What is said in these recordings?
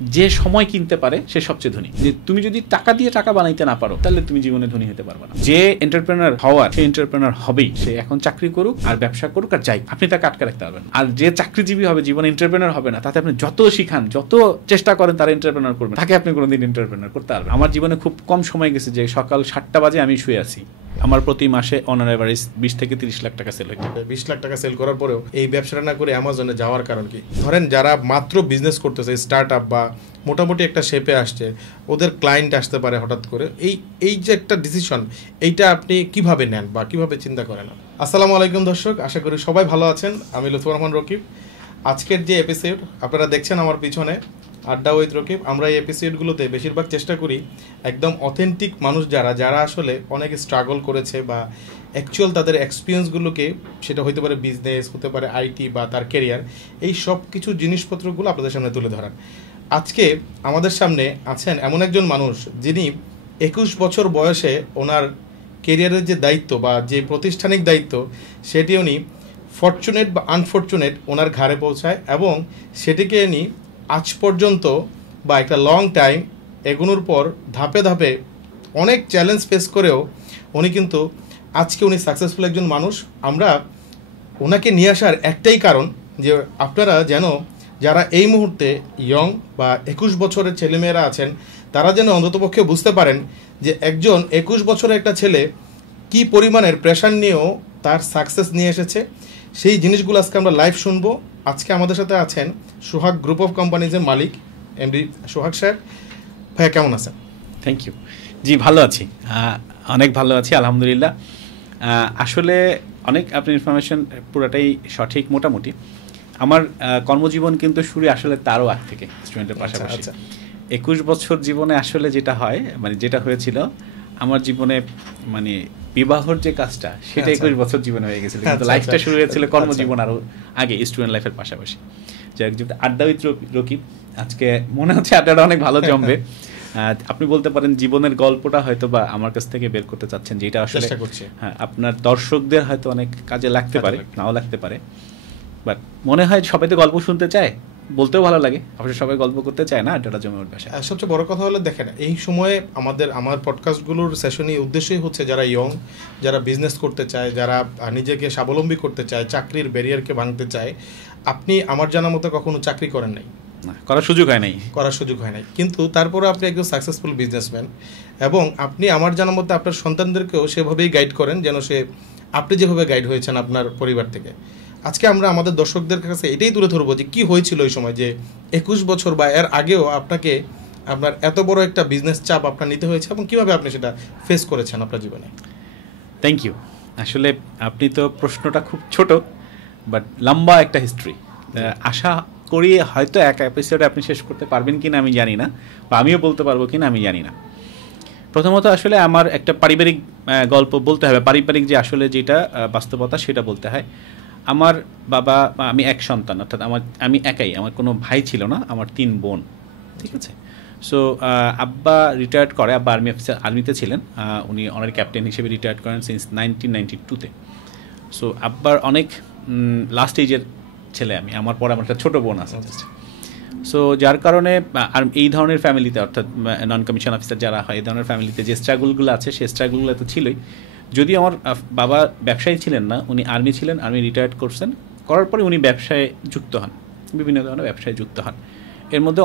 যে সময় কিনতে পারে সে সবচেয়ে ধনী। যে তুমি যদি টাকা দিয়ে টাকা বানাইতে না পারো তাহলে তুমি জীবনে ধনী হতে পারবে না। যে এন্টারপ্রেনার হওয়ার সে এন্টারপ্রেনার হবেই, সে এখন চাকরি করুক আর ব্যবসা করুক আর যাই, আপনি তাকে আটকে রাখতে পারবেন। আর যে চাকরিজীবী হবে জীবনে এন্টারপ্রেনার হবে না, তাতে আপনি যত শিখান যত চেষ্টা করেন তার এন্টারপ্রেনার করবেন, তাকে আপনি কোনোদিন এন্টারপ্রেনার করতে পারবেন। আমার জীবনে খুব কম সময় গেছে যে সকাল 7টা বাজে আমি শুয়ে আছি, আমার প্রতি মাসে অন এভারেজ 20 থেকে 30 লাখ টাকা সেল হয়। 20 লাখ টাকা সেল করার পরেও এই ব্যবসাটা না করে অ্যামাজনে যাওয়ার কারণ কি? ধরেন যারা মাত্র বিজনেস করতেছে, স্টার্ট আপ বা মোটামুটি একটা শেপে আসছে, ওদের ক্লায়েন্ট আসতে পারে হঠাৎ করে, এই যে একটা ডিসিশন, এইটা আপনি কিভাবে নেন বা কিভাবে চিন্তা করেন? আসসালামু আলাইকুম দর্শক, আশা করি সবাই ভালো আছেন। আমি লুৎফর রহমান রকিব। আজকের যে এপিসোড আপনারা দেখছেন আমার পিছনে, আড্ডা উইথ রকিব, আমরা এই এপিসোডগুলোতে বেশিরভাগ চেষ্টা করি একদম অথেন্টিক মানুষ যারা আসলে অনেক স্ট্রাগল করেছে বা অ্যাকচুয়াল তাদের এক্সপিরিয়েন্সগুলোকে, সেটা হতে পারে বিজনেস, হতে পারে আইটি বা তার কেরিয়ার, এই সব কিছু জিনিসপত্রগুলো আপনাদের সামনে তুলে ধরার। আজকে আমাদের সামনে আছেন এমন একজন মানুষ যিনি 21 বছর বয়সে ওনার কেরিয়ারের যে দায়িত্ব বা যে প্রতিষ্ঠানিক দায়িত্ব, সেটি উনি ফরচুনেট বা আনফরচুনেট ওনার ঘাড়ে পৌঁছায় এবং সেটিকে উনি আজ পর্যন্ত বা একটা লং টাইম এগোনোর পর ধাপে ধাপে অনেক চ্যালেঞ্জ ফেস করেও উনি কিন্তু আজকে উনি সাকসেসফুল একজন মানুষ। আমরা ওনাকে নিয়ে আসার একটাই কারণ যে আপনারা যেন, যারা এই মুহূর্তে ইয়ং বা 21 বছরের ছেলেমেয়েরা আছেন, তারা যেন অন্ততপক্ষে বুঝতে পারেন যে একজন 21 বছরের একটা ছেলে কি পরিমাণের প্রেশার নিয়েও তার সাকসেস নিয়ে এসেছে। সেই জিনিসগুলো আজকে আমরা লাইভ শুনবো। আজকে আমাদের সাথে আছেন সোহাগ গ্রুপ অফ কোম্পানিজের মালিক এমডি সোহাগ সাহেব। ভাইয়া কেমন আছেন? Thank you. জি ভালো আছি, অনেক ভালো আছি আলহামদুলিল্লাহ। আসলে অনেক আপনি ইনফরমেশন পুরোটাই সঠিক মোটামুটি। আমার কর্মজীবন কিন্তু শুরু আসলে তারও আগ থেকে, স্টুডেন্টের পাশাপাশি। 21 বছর জীবনে আসলে যেটা হয়, মানে যেটা হয়েছিল আমার জীবনে, মানে বিবাহর যে কাজটা, সেটা 21 বছর জীবনে হয়ে গেছিল, কিন্তু লাইফটা শুরু হয়েছিল কর্মজীবন আরও আগে, স্টুডেন্ট লাইফের পাশাপাশি। যাই হোক, আড্ডা উইথ রকিব, আজকে মনে হচ্ছে আড্ডাটা অনেক ভালো জমবে। আপনি বলতে পারেন জীবনের গল্পটা হয়তো বা আমার কাছ থেকে বের করতে চাচ্ছেন, যেটা আসলে হ্যাঁ আপনার দর্শকদের হয়তো অনেক কাজে লাগতে পারে, নাও লাগতে পারে, বাট মনে হয় সবাই তো গল্প শুনতে চায়, বলতেও ভালো লাগে, অবশ্যই সবাই গল্প করতে চায় না, আড্ডাটা জমে উঠবে। সবচেয়ে বড় কথা হলো, দেখেন এই সময়ে আমার পডকাস্টগুলোর সেশনই উদ্দেশ্যই হচ্ছে যারা ইয়ং, যারা বিজনেস করতে চায়, যারা নিজেকে স্বাবলম্বী করতে চায়, চাকরির ব্যারিয়ারকে ভাঙতে চায়। আপনি আমার জানা মতো কখনো চাকরি করেন নাই, করার সুযোগ হয় নাই, কিন্তু তারপরে আপনি একজন সাকসেসফুল বিজনেসম্যান এবং আপনি আমার জানা মতো আপনার সন্তানদেরকেও সেভাবেই গাইড করেন, যেন আপনি যেভাবে গাইড হয়েছেন আপনার পরিবার থেকে। আজকে আমরা আমাদের দর্শকদের কাছে এটাই তুলে ধরবো যে কি হয়েছিল ওই সময়, যে 21 বছর বা এর আগেও আপনার এত বড় একটা বিজনেস চাপ আপনার নিতে হয়েছে এবং কিভাবে আপনি সেটা ফেস করেছেন আপনার জীবনে। Thank you. আসলে আপনি তো প্রশ্নটা খুব ছোট বাট লম্বা একটা হিস্ট্রি। আশা করি হয়তো এক এপিসোডে আপনি শেষ করতে পারবেন কিনা আমি জানি না, বা আমিও বলতে পারবো কিনা আমি জানি না। প্রথমত আসলে আমার একটা পারিবারিক গল্প বলতে হবে, পারিবারিক যে আসলে যেটা বাস্তবতা সেটা বলতে হয়। আমার বাবা, আমি এক সন্তান, অর্থাৎ আমি একাই, আমার কোনো ভাই ছিল না, আমার 3 বোন, ঠিক আছে। সো আব্বা রিটায়ার্ড করে, আব্বা আর্মি অফিসার, আর্মিতে ছিলেন, উনি অনারি ক্যাপ্টেন হিসেবে রিটায়ার্ড করেন সিন্স 1992-তে। সো আব্বার অনেক লাস্ট এজের ছেলে আমি, আমার পরে আমার একটা ছোটো বোন আছে। সো যার কারণে আর এই ধরনের ফ্যামিলিতে, অর্থাৎ নন কমিশন অফিসার যারা হয়, এই ধরনের ফ্যামিলিতে যে স্ট্রাগলগুলো আছে সেই স্ট্রাগলগুলো তো ছিলই। যদিও আমার বাবা ব্যবসায়ী ছিলেন না, উনি আর্মি ছিলেন, আর্মি রিটায়ার্ড করছেন, করার পরে উনি ব্যবসায় যুক্ত হন, বিভিন্ন ধরনের ব্যবসায় যুক্ত হন। এর মধ্যে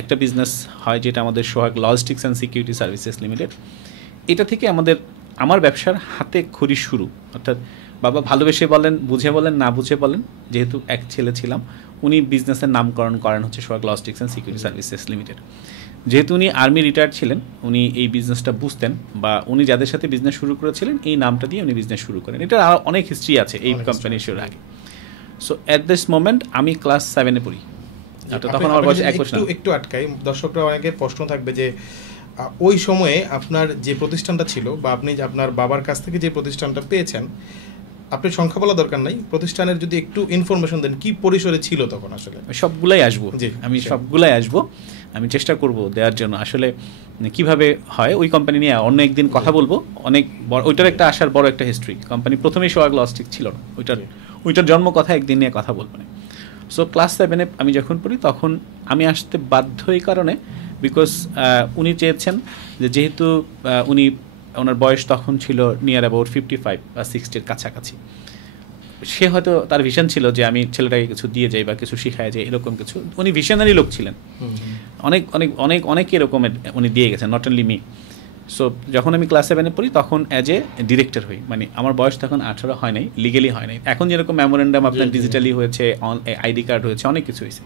একটা বিজনেস হয় যেটা আমাদের Sohag logistics and security services limited. এটা থেকে আমার ব্যবসার হাতে খড়ি শুরু, অর্থাৎ বাবা ভালোবেসে বলেন, বুঝে বলেন, না বুঝে বলেন, যেহেতু এক ছেলে ছিলাম, উনি বিজনেসের নামকরণ করেন হচ্ছে Sohag logistics and security services limited. যেহেতু উনি আর্মি রিটায়ার্ড ছিলেন, উনি এই বিজনেসটা বুঝতেন, বা উনি যাদের সাথে বিজনেস শুরু করেছিলেন এই নামটা দিয়ে উনি বিজনেস শুরু করেন। এটা আরও অনেক হিস্ট্রি আছে এই কোম্পানির শুরুর আগে। সো অ্যাট দিস মোমেন্ট আমি ক্লাস 7-এ পড়ি, তখন আমার বয়স 21 না। একটু আটকাই, দর্শকরা অনেকের প্রশ্ন থাকবে যে ওই সময়ে আপনার যে প্রতিষ্ঠানটা ছিল বা আপনি আপনার বাবার কাছ থেকে যে প্রতিষ্ঠানটা পেয়েছেন, আপনি সংখ্যা বলা দরকার নাই, প্রতিষ্ঠানের যদি একটু ইনফরমেশন দেন কি পরিসরে ছিল তখন। আসলে সবগুলাই আসবো, সবগুলাই আসবো, আমি চেষ্টা করব দেওয়ার জন্য। আসলে কিভাবে হয় ওই কোম্পানি নিয়ে অন্য একদিন কথা বলবো, অনেক বড়, ওইটার একটা আসার বড় একটা হিস্ট্রি। কোম্পানি প্রথমেই সোহাগ লজিস্টিক্স ছিল না, ওইটার জন্ম কথা একদিন নিয়ে কথা বলবো না। সো ক্লাস 7-এ আমি যখন পড়ি তখন আমি আসতে বাধ্য এই কারণে, বিকজ উনি চেয়েছেন যে যেহেতু উনি ওনার বয়স তখন ছিল নিয়ার অ্যাবাউট 55 বা 60-এর কাছাকাছি, সে হয়তো তার ভিশন ছিল যে আমি ছেলেটাকে কিছু দিয়ে যাই বা কিছু শিখায় যাই, এরকম কিছু। উনি ভিশনারি লোক ছিলেন, অনেক অনেক অনেক অনেক এরকমের উনি দিয়ে গেছেন, নট অনলি মি। সো যখন আমি ক্লাস 7-এ পড়ি তখন অ্যাজ এ ডিরেক্টর হই, মানে আমার বয়স তখন 18 হয় নাই, লিগেলি হয় নাই। এখন যেরকম মেমোরেন্ডাম আপনার ডিজিটালি হয়েছে, আইডি কার্ড হয়েছে, অনেক কিছু হয়েছে,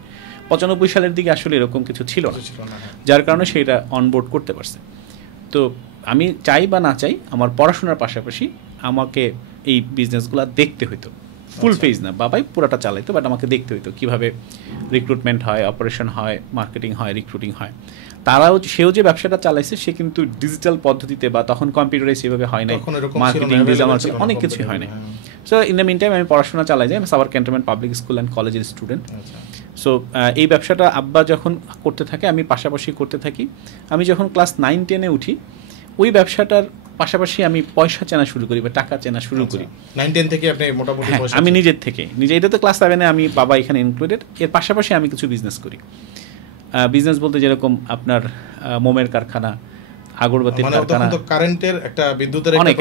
95 সালের দিকে আসলে এরকম কিছু ছিল না, যার কারণে সেটা অনবোর্ড করতে পারছে। তো আমি চাই বা না চাই আমার পড়াশোনার পাশাপাশি আমাকে এই বিজনেসগুলো দেখতে হইতো, ফুল পেজ না, বাবাই পুরাটা চালাইতো, বাট আমাকে দেখতে হইতো কীভাবে রিক্রুটমেন্ট হয়, অপারেশন হয়, মার্কেটিং হয়, রিক্রুটিং হয়। সেও যে ব্যবসাটা চালাইছে সে কিন্তু ডিজিটাল পদ্ধতিতে বা তখন কম্পিউটারাইজ সেভাবে হয় নাই, মার্কেটিং ডিজাইন অনেক কিছুই হয় নাই। So in the mean time আমি পড়াশোনা চালাই যাই, আমি Savar cantonment public school and কলেজের স্টুডেন্ট। সো এই ব্যবসাটা আব্বা যখন করতে থাকে আমি পাশাপাশি করতে থাকি। আমি যখন ক্লাস 9-10-এ উঠি ওই ব্যবসাটার পাশাপাশি আমি পয়সা চেনা শুরু করি বা টাকা চেনা শুরু করি। 9-10 থেকে আপনি মোটামুটি আমি নিজের থেকে এটা তো ক্লাস 7-এ আমি, বাবা এখানে ইনক্লুডেড, এর পাশাপাশি আমি কিছু বিজনেস করি। বিজনেস বলতে যেরকম আপনার মোমের কারখানা, আগরবাতির কারখানা, তো কারেন্টের একটা বিদ্যুতের অনেক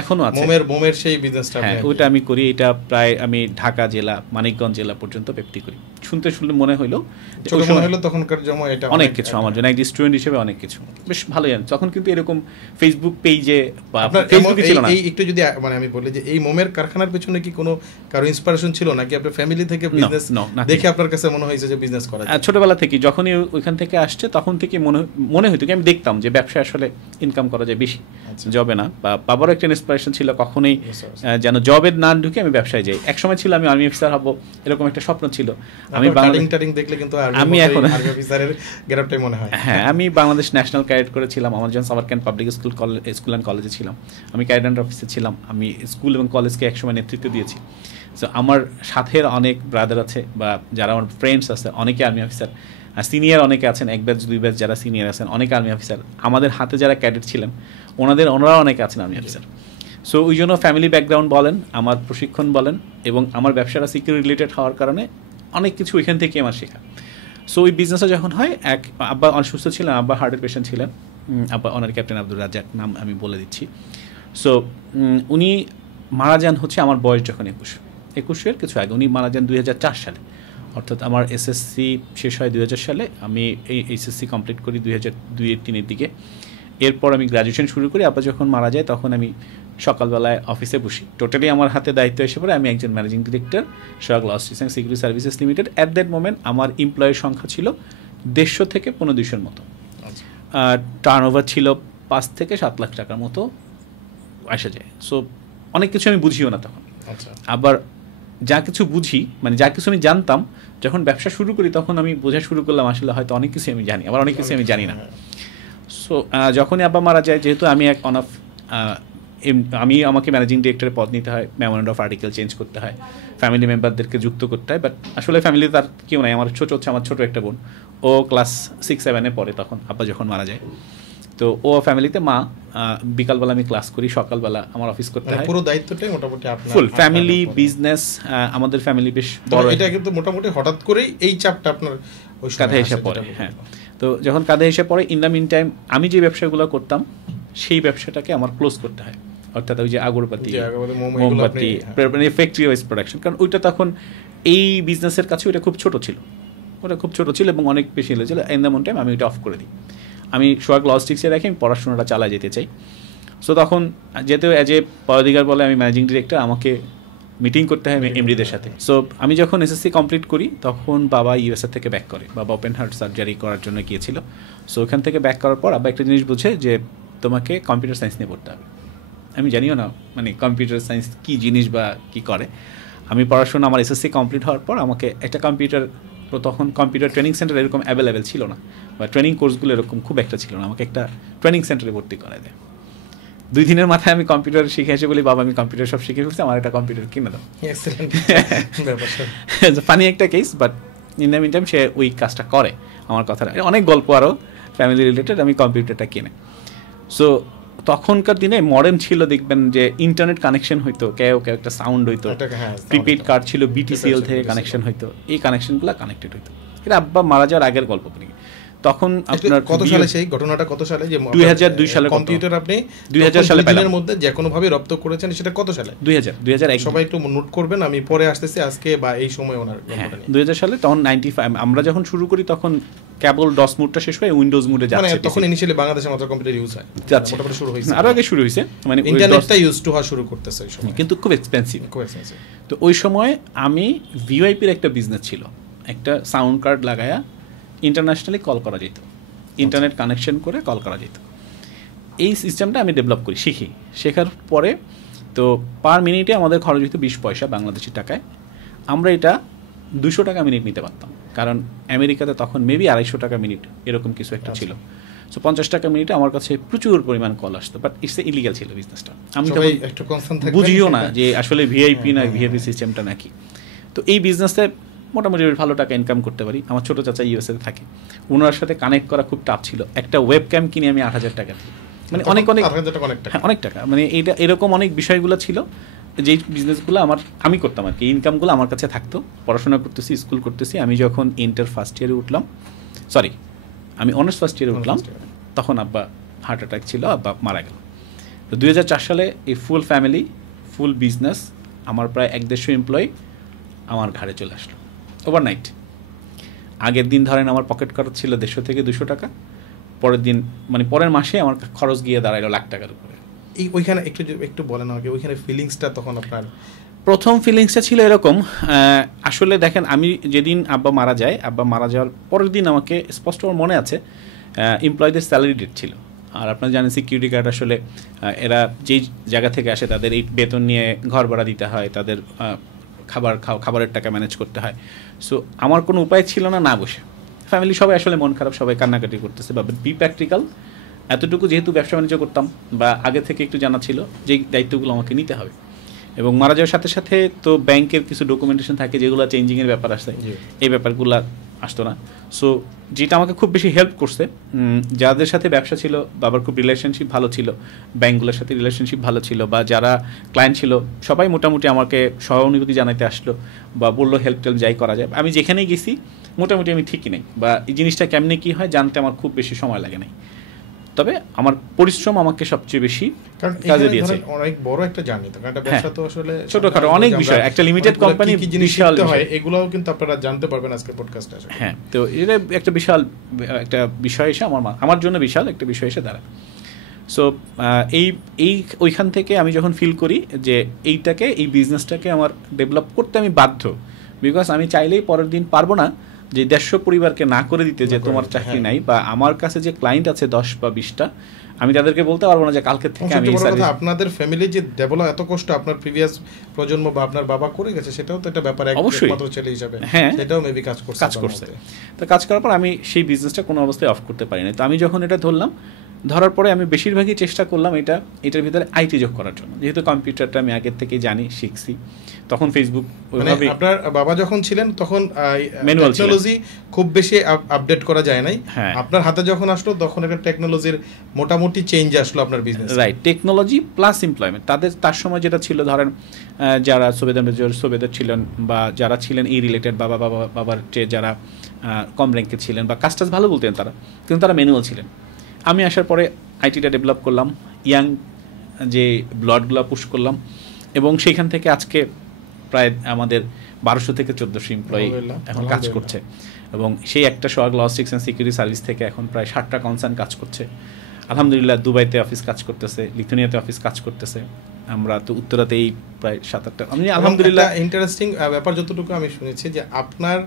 এখনো আছে মোমের সেই বিজনেসটা ওইটা আমি করি। এটা প্রায় আমি ঢাকা জেলা, মানিকগঞ্জ জেলা পর্যন্ত ব্যক্তি করি। শুনতে মনে হইলো ছোট মনে হলো, তখনকার জন্য এটা অনেক কিছু আমার জন্য একজন স্টুডেন্ট হিসেবে অনেক কিছু বেশ ভালোই। তখন কিন্তু এরকম ফেসবুক পেজে বা ফেসবুকে ছিল না। এই একটু যদি মানে আমি বলি যে এই মোমের কারখানার পেছনে কি কোনো কারো ইন্সপিরেশন ছিল নাকি আপনার ফ্যামিলি থেকে বিজনেস দেখে আপনার কাছে মনে হয়েছে যে বিজনেস করা যায়? ছোটবেলা থেকে যখনই ওইখান থেকে আসছে তখন থেকে মনে হইতো কি আমি দেখতাম যে ব্যবসা আসলে ইনকাম করা যায় বেশি, জবে না। বা বাবারও একটা ইন্সপিরেশন ছিল কখনোই যেন জবের না ঢুকে আমি ব্যবসায় যাই। একসময় ছিল আমি আর্মি অফিসার হবো, এরকম একটা স্বপ্ন ছিল। আমি দেখলে কিন্তু আমি এখন আর্মি অফিসারের গেটআপটাই মনে হয়। হ্যাঁ, আমি বাংলাদেশ ন্যাশনাল ক্যাডেট করেছিলাম, আমার যখন Savar can't public school and কলেজে ছিলাম, আমি ক্যাডেট অফিসে ছিলাম। আমি স্কুল এবং কলেজকে একসময় নেতৃত্ব দিয়েছি। সো আমার সাথের অনেক ব্রাদার আছে বা যারা আমার ফ্রেন্ডস আছে অনেকে আর্মি অফিসার, আর সিনিয়র অনেকে আছেন, 1 ব্যাচ 2 ব্যাচ যারা সিনিয়র আছেন অনেকে আর্মি অফিসার। আমাদের হাতে যারা ক্যাডেট ছিলেন ওনারা অনেকে আছেন আর্মি অফিসার। সো ওই জন্য ফ্যামিলি ব্যাকগ্রাউন্ড বলেন, আমার প্রশিক্ষণ বলেন এবং আমার ব্যবসাটা সিকিউরিটি রিলেটেড হওয়ার কারণে অনেক কিছু ওইখান থেকে আমার শেখা। সো ওই বিজনেসটা যখন হয়, আব্বা অসুস্থ ছিলেন, আব্বা হার্টের পেশেন্ট ছিলেন, আব্বা অনার ক্যাপ্টেন আব্দুল রাজ্জাক, নাম আমি বলে দিচ্ছি। সো উনি মারা যান হচ্ছে আমার বয়স যখন 21-এর কিছু আগে। উনি মারা যান 2004 সালে, অর্থাৎ আমার এসএসসি শেষ হয় 2000 সালে। আমি এই এইচএসসি কমপ্লিট করি 2002-3-এর দিকে। এরপর আমি গ্র্যাজুয়েশন শুরু করি। আব্বা যখন মারা যায় তখন আমি সকালবেলায় অফিসে বসি, টোটালি আমার হাতে দায়িত্ব এসে পড়ে। আমি একজন managing director Sohag logistics and security services limited. At that moment আমার এমপ্লয়ের সংখ্যা ছিল 150 থেকে 1500-এর মতো। টার্নওভার ছিল 5 থেকে 7 লাখ টাকার মতো আসা যায়। সো অনেক কিছু আমি বুঝিও না তখন। আবার যা কিছু বুঝি, মানে যা কিছু আমি জানতাম, যখন ব্যবসা শুরু করি তখন আমি বোঝা শুরু করলাম আসলে হয়তো অনেক কিছু আমি জানি, আবার অনেক কিছু আমি জানি না। সো যখনই আব্বা মারা যায়, যেহেতু আমি আমাকে ম্যানেজিং ডিরেক্টরের পদ নিতে হয়, মেমোরেন্ডাম অফ আর্টিকেল চেঞ্জ করতে হয়, ফ্যামিলি মেম্বারদেরকে যুক্ত করতে হয়। বাট আসলে ফ্যামিলি তার কেউ নাই, আমার আমার ছোটো একটা বোন, ও ক্লাস 6-7-এ পড়ে তখন আব্বা যখন মারা যায়। তো ও ফ্যামিলিতে মা, বিকালবেলা আমি ক্লাস করি, সকালবেলা আমার অফিস করতে হয়। পুরো দায়িত্বটাই মোটামুটি আপনার, ফুল ফ্যামিলি বিজনেস। আমাদের ফ্যামিলি বেশ বড়। এটা কিন্তু মোটামুটি হঠাৎ করেই এই চাপটা আপনার ওই কাঁধে এসে পড়ে। হ্যাঁ, তো যখন কাঁধে এসে পড়ে, ইন দ্য মিন টাইম আমি যে ব্যবসাগুলো করতাম সেই ব্যবসাটাকে আমার ক্লোজ করতে হয়। অর্থাৎ ওই যে আগরবাতি, মোমবাতি, ফ্যাক্টরি ওয়াইজ প্রোডাকশন, কারণ ওইটা তখন এই বিজনেসের কাছে ওইটা খুব ছোট ছিল এবং অনেক বেশি লেগেছিল। ইন দ্য মিন টাইম আমি ওইটা অফ করে দিই। আমি সোহাগ লজিস্টিক্সে রেখে আমি পড়াশোনাটা চালায় যেতে চাই। সো তখন যেহেতু অ্যাজ এ পদাধিকার বলে আমি ম্যানেজিং ডিরেক্টর, আমাকে মিটিং করতে হয় এমডিদের সাথে। সো আমি যখন এসএসসি কমপ্লিট করি তখন বাবা ইউএসএ থেকে ব্যাক করে, বাবা ওপেন হার্ট সার্জারি করার জন্য গিয়েছিল। সো ওখান থেকে ব্যাক করার পর আব্বা একটা জিনিস বুঝে যে তোমাকে কম্পিউটার সায়েন্স নিয়ে পড়তে হবে। আমি জানিও না মানে কম্পিউটার সায়েন্স কী জিনিস বা কী করে। আমি পড়াশোনা আমার এসএসসি কমপ্লিট হওয়ার পর আমাকে একটা তখন কম্পিউটার ট্রেনিং সেন্টার এরকম অ্যাভেলেবেল ছিল না, বা ট্রেনিং কোর্সগুলো এরকম খুব একটা ছিল না। আমাকে একটা ট্রেনিং সেন্টারে ভর্তি করা দেয়। 2 দিনের মাথায় আমি কম্পিউটার শিখে এসে বলি, বাবা আমি কম্পিউটার সব শিখে ফেলছি, আমার একটা কম্পিউটার কিনে দাও। ফানি একটা case, but in the mean time সে ওই কাজটা করে। আমার কথাটা অনেক গল্প আরও ফ্যামিলি রিলেটেড। আমি কম্পিউটারটা কিনে, সো তখনকার দিনে মডেম ছিল, দেখবেন যে ইন্টারনেট কানেকশন হইতো, কেউ একটা সাউন্ড হইতো, প্রিপেড কার্ড ছিল, বিটিসিএল থেকে কানেকশন হইতো, এই কানেকশনগুলো কানেক্টেড হইতো। এটা আব্বা মারা যাওয়ার আগের গল্প। তখন আপনার কত সালে সেই ঘটনাটা, কত সালে যে 2002 সালে কম্পিউটার আপনি 2000 সালে পেলেন মধ্যে যে কোনো ভাবে রপ্ত করেছেন, সেটা কত সালে? 2001। সবাই একটু নোট করবেন, আমি পরে আসতেছি আজকে বা এই সময় ওনার গল্পটা নিয়ে। 2000 সালে তখন 95 আমরা যখন শুরু করি তখন কেবল ডস মোডটা শেষ হয়ে উইন্ডোজ মোডে যাচ্ছে। মানে তখন ইনিশিয়ালি বাংলাদেশে মাত্র কম্পিউটার ইউজ হয়, মোটামুটি শুরু হইছে, আরো আগে শুরু হইছে, মানে ইন্টারনেটটা ইউজ টু হওয়া শুরু করতেছে এই সময়, কিন্তু খুব এক্সপেন্সিভ। তো ওই সময় আমি ভিওআইপির একটা বিজনেস ছিল, একটা সাউন্ড কার্ড লাগায়া ইন্টারন্যাশনালি কল করা যেত, ইন্টারনেট কানেকশন করে কল করা যেত। এই সিস্টেমটা আমি ডেভেলপ করি, শেখার পরে তো পার মিনিটে আমাদের খরচ হতো 20 পয়সা বাংলাদেশি টাকায়। আমরা এটা 200 টাকা মিনিট নিতে পারতাম, কারণ আমেরিকাতে তখন মেবি 250 টাকা মিনিট এরকম কিছু একটা ছিল। সো 50 টাকা মিনিটে আমার কাছে প্রচুর পরিমাণ কল আসতো, বাট ইটস ইলিগাল ছিল বিজনেসটা। আমি তো বুঝিও না যে আসলে ভিআইপি না ভিআইপি সিস্টেমটা নাকি। তো এই বিজনেসে মোটামুটি ভালো টাকা ইনকাম করতে পারি। আমার ছোটো চাচা ইউএসএতে থাকে, ওনার সাথে কানেক্ট করা খুব টাফ ছিল। একটা ওয়েব ক্যাম কিনে আমি 8,000 টাকা দিই, মানে অনেক টাকা, মানে এইটা এরকম অনেক বিষয়গুলো ছিল যেই বিজনেসগুলো আমি করতাম আর কি। ইনকামগুলো আমার কাছে থাকতো, পড়াশোনা করতেছি, স্কুল করতেছি। আমি যখন ইন্টার ফার্স্ট ইয়ারে উঠলাম, আমি অনার্স ফার্স্ট ইয়ারে উঠলাম, তখন আব্বা হার্ট অ্যাটাক ছিল, আব্বা মারা গেল। তো 2004 সালে এই ফুল ফ্যামিলি, ফুল বিজনেস, আমার প্রায় 150 এমপ্লয়ি আমার ঘাড়ে চলে আসলো ওভারনাইট। আগের দিন ধরেন আমার পকেট খরচ ছিল 150 থেকে 200 টাকা, পরের দিন মানে পরের মাসে আমার খরচ গিয়ে দাঁড়াইলো লাখ টাকার উপরে। ওইখানে একটু বলেন আমাকে, ওইখানে ফিলিংসটা তখন আপনার? প্রথম ফিলিংসটা ছিল এরকম, আসলে দেখেন আমি যেদিন আব্বা মারা যায়, আব্বা মারা যাওয়ার পরের দিন আমাকে স্পষ্ট আমার মনে আছে এমপ্লয়ীদের স্যালারি ডেট ছিল। আর আপনারা জানেন সিকিউরিটি গার্ড আসলে এরা যেই জায়গা থেকে আসে তাদের এই বেতন নিয়ে ঘর ভাড়া দিতে হয়, তাদের খাবারের টাকা ম্যানেজ করতে হয়। সো আমার কোনো উপায় ছিল না বসে। ফ্যামিলি সবাই আসলে মন খারাপ, সবাই কান্নাকাটি করতেছে। বা বি প্র্যাকটিক্যাল এতটুকু, যেহেতু ব্যবসা বাণিজ্য করতাম বা আগে থেকে একটু জানা ছিল যে দায়িত্বগুলো আমাকে নিতে হবে। এবং মারা যাওয়ার সাথে সাথে তো ব্যাংকের কিছু ডকুমেন্টেশন থাকে যেগুলো চেঞ্জিংয়ের ব্যাপার আসে, এই ব্যাপারগুলো আসতো না। সো যেটা আমাকে খুব বেশি হেল্প করছে, যাদের সাথে ব্যবসা ছিল বাবার খুব রিলেশনশিপ ভালো ছিল, ব্যাংকগুলোর সাথে রিলেশনশিপ ভালো ছিল, বা যারা ক্লায়েন্ট ছিল সবাই মোটামুটি আমাকে সহানুভূতি জানাতে আসলো বা বললো হেল্প যাই করা যায়। আমি যেখানেই গেছি মোটামুটি আমি ঠিকই নেই, বা এই জিনিসটা কেমনে কী হয় জানতে আমার খুব বেশি সময় লাগে নাই। তবে আমার পরিশ্রম আমাকে সবচেয়ে বেশি কাজে দিয়েছে। অনেক বড় একটা জার্নি, তো একটা ব্যবসা তো আসলে ছোটখাটো অনেক বিষয়, একটা লিমিটেড কোম্পানি বিশাল হয়, এগুলোও কিন্তু আপনারা জানতে পারবেন আজকে পডকাস্টে। হ্যাঁ, তো এটা একটা বিশাল একটা বিষয় এসে আমার জন্য বিশাল একটা বিষয় এসে দাঁড়ায়। সো এই ওইখান থেকে আমি যখন ফিল করি যে এই বিজনেসটাকে আমার ডেভেলপ করতে আমি বাধ্য, বিকজ আমি চাইলেই পরের দিন পারবো না যে 150 পরিবারকে না করে দিতে যে তোমার চাকরি নাই, বা আমার কাছে যে ক্লায়েন্ট আছে 10 বা 20টা, আমি তাদেরকে বলতে পারবো না যে কালকে থেকে আমি আপনাদের ফ্যামিলি যে ডেভেলপ এত কষ্ট আপনার প্রিভিয়াস প্রজন্ম বা আপনার বাবা করে গেছে, সেটাও তো একটা ব্যাপার, একমাত্র ছেলে হিসেবে সেটাও মেবি কাজ করছে। তো কাজ করার পর আমি সেই বিজনেসটা কোনো অবস্থায় অফ করতে পারি না। তো আমি যখন এটা ধরার পরে আমি বেশিরভাগই চেষ্টা করলাম এটার ভিতরে আইটি যোগ করার জন্য, যেহেতু কম্পিউটারটা আমি আগের থেকেই জানি, শিখছি। তখন ফেসবুক, আপনার বাবা যখন ছিলেন তখন টেকনোলজি খুব বেশি আপডেট করা যায় নাই, আপনার হাতে যখন আসলো তখন একটা টেকনোলজির মোটামুটি চেঞ্জ আসলো আপনার business. Right, technology plus employment. তার সময় যেটা ছিল, ধরেন যারা সুবেদার ছিলেন বা যারা ছিলেন এই রিলেটেড, বাবার চেয়ে যারা কম র্যাঙ্কে ছিলেন বা কাজটাজ ভালো বলতেন তারা, কিন্তু তারা ম্যানুয়াল ছিলেন। আমি আসার পরে আইটিটা ডেভেলপ করলাম, ইয়াং যে ব্লডগুলো পুশ করলাম, এবং সেইখান থেকে আজকে প্রায় আমাদের 1200 থেকে 1400 এমপ্লয়ি এখন কাজ করছে। এবং সেই একটা সোহাগ লজিস্টিক্স অ্যান্ড সিকিউরিটি সার্ভিস থেকে এখন প্রায় 60টা কনসার্ন কাজ করছে। আলহামদুলিল্লাহ দুবাইতে অফিস কাজ করতেছে, লিথুনিয়াতে অফিস কাজ করতেছে, আমরা তো উত্তরাতেই প্রায় 7-8টা। আমি আলহামদুলিল্লাহ ইন্টারেস্টিং ব্যাপার যতটুকু আমি শুনেছি যে আপনার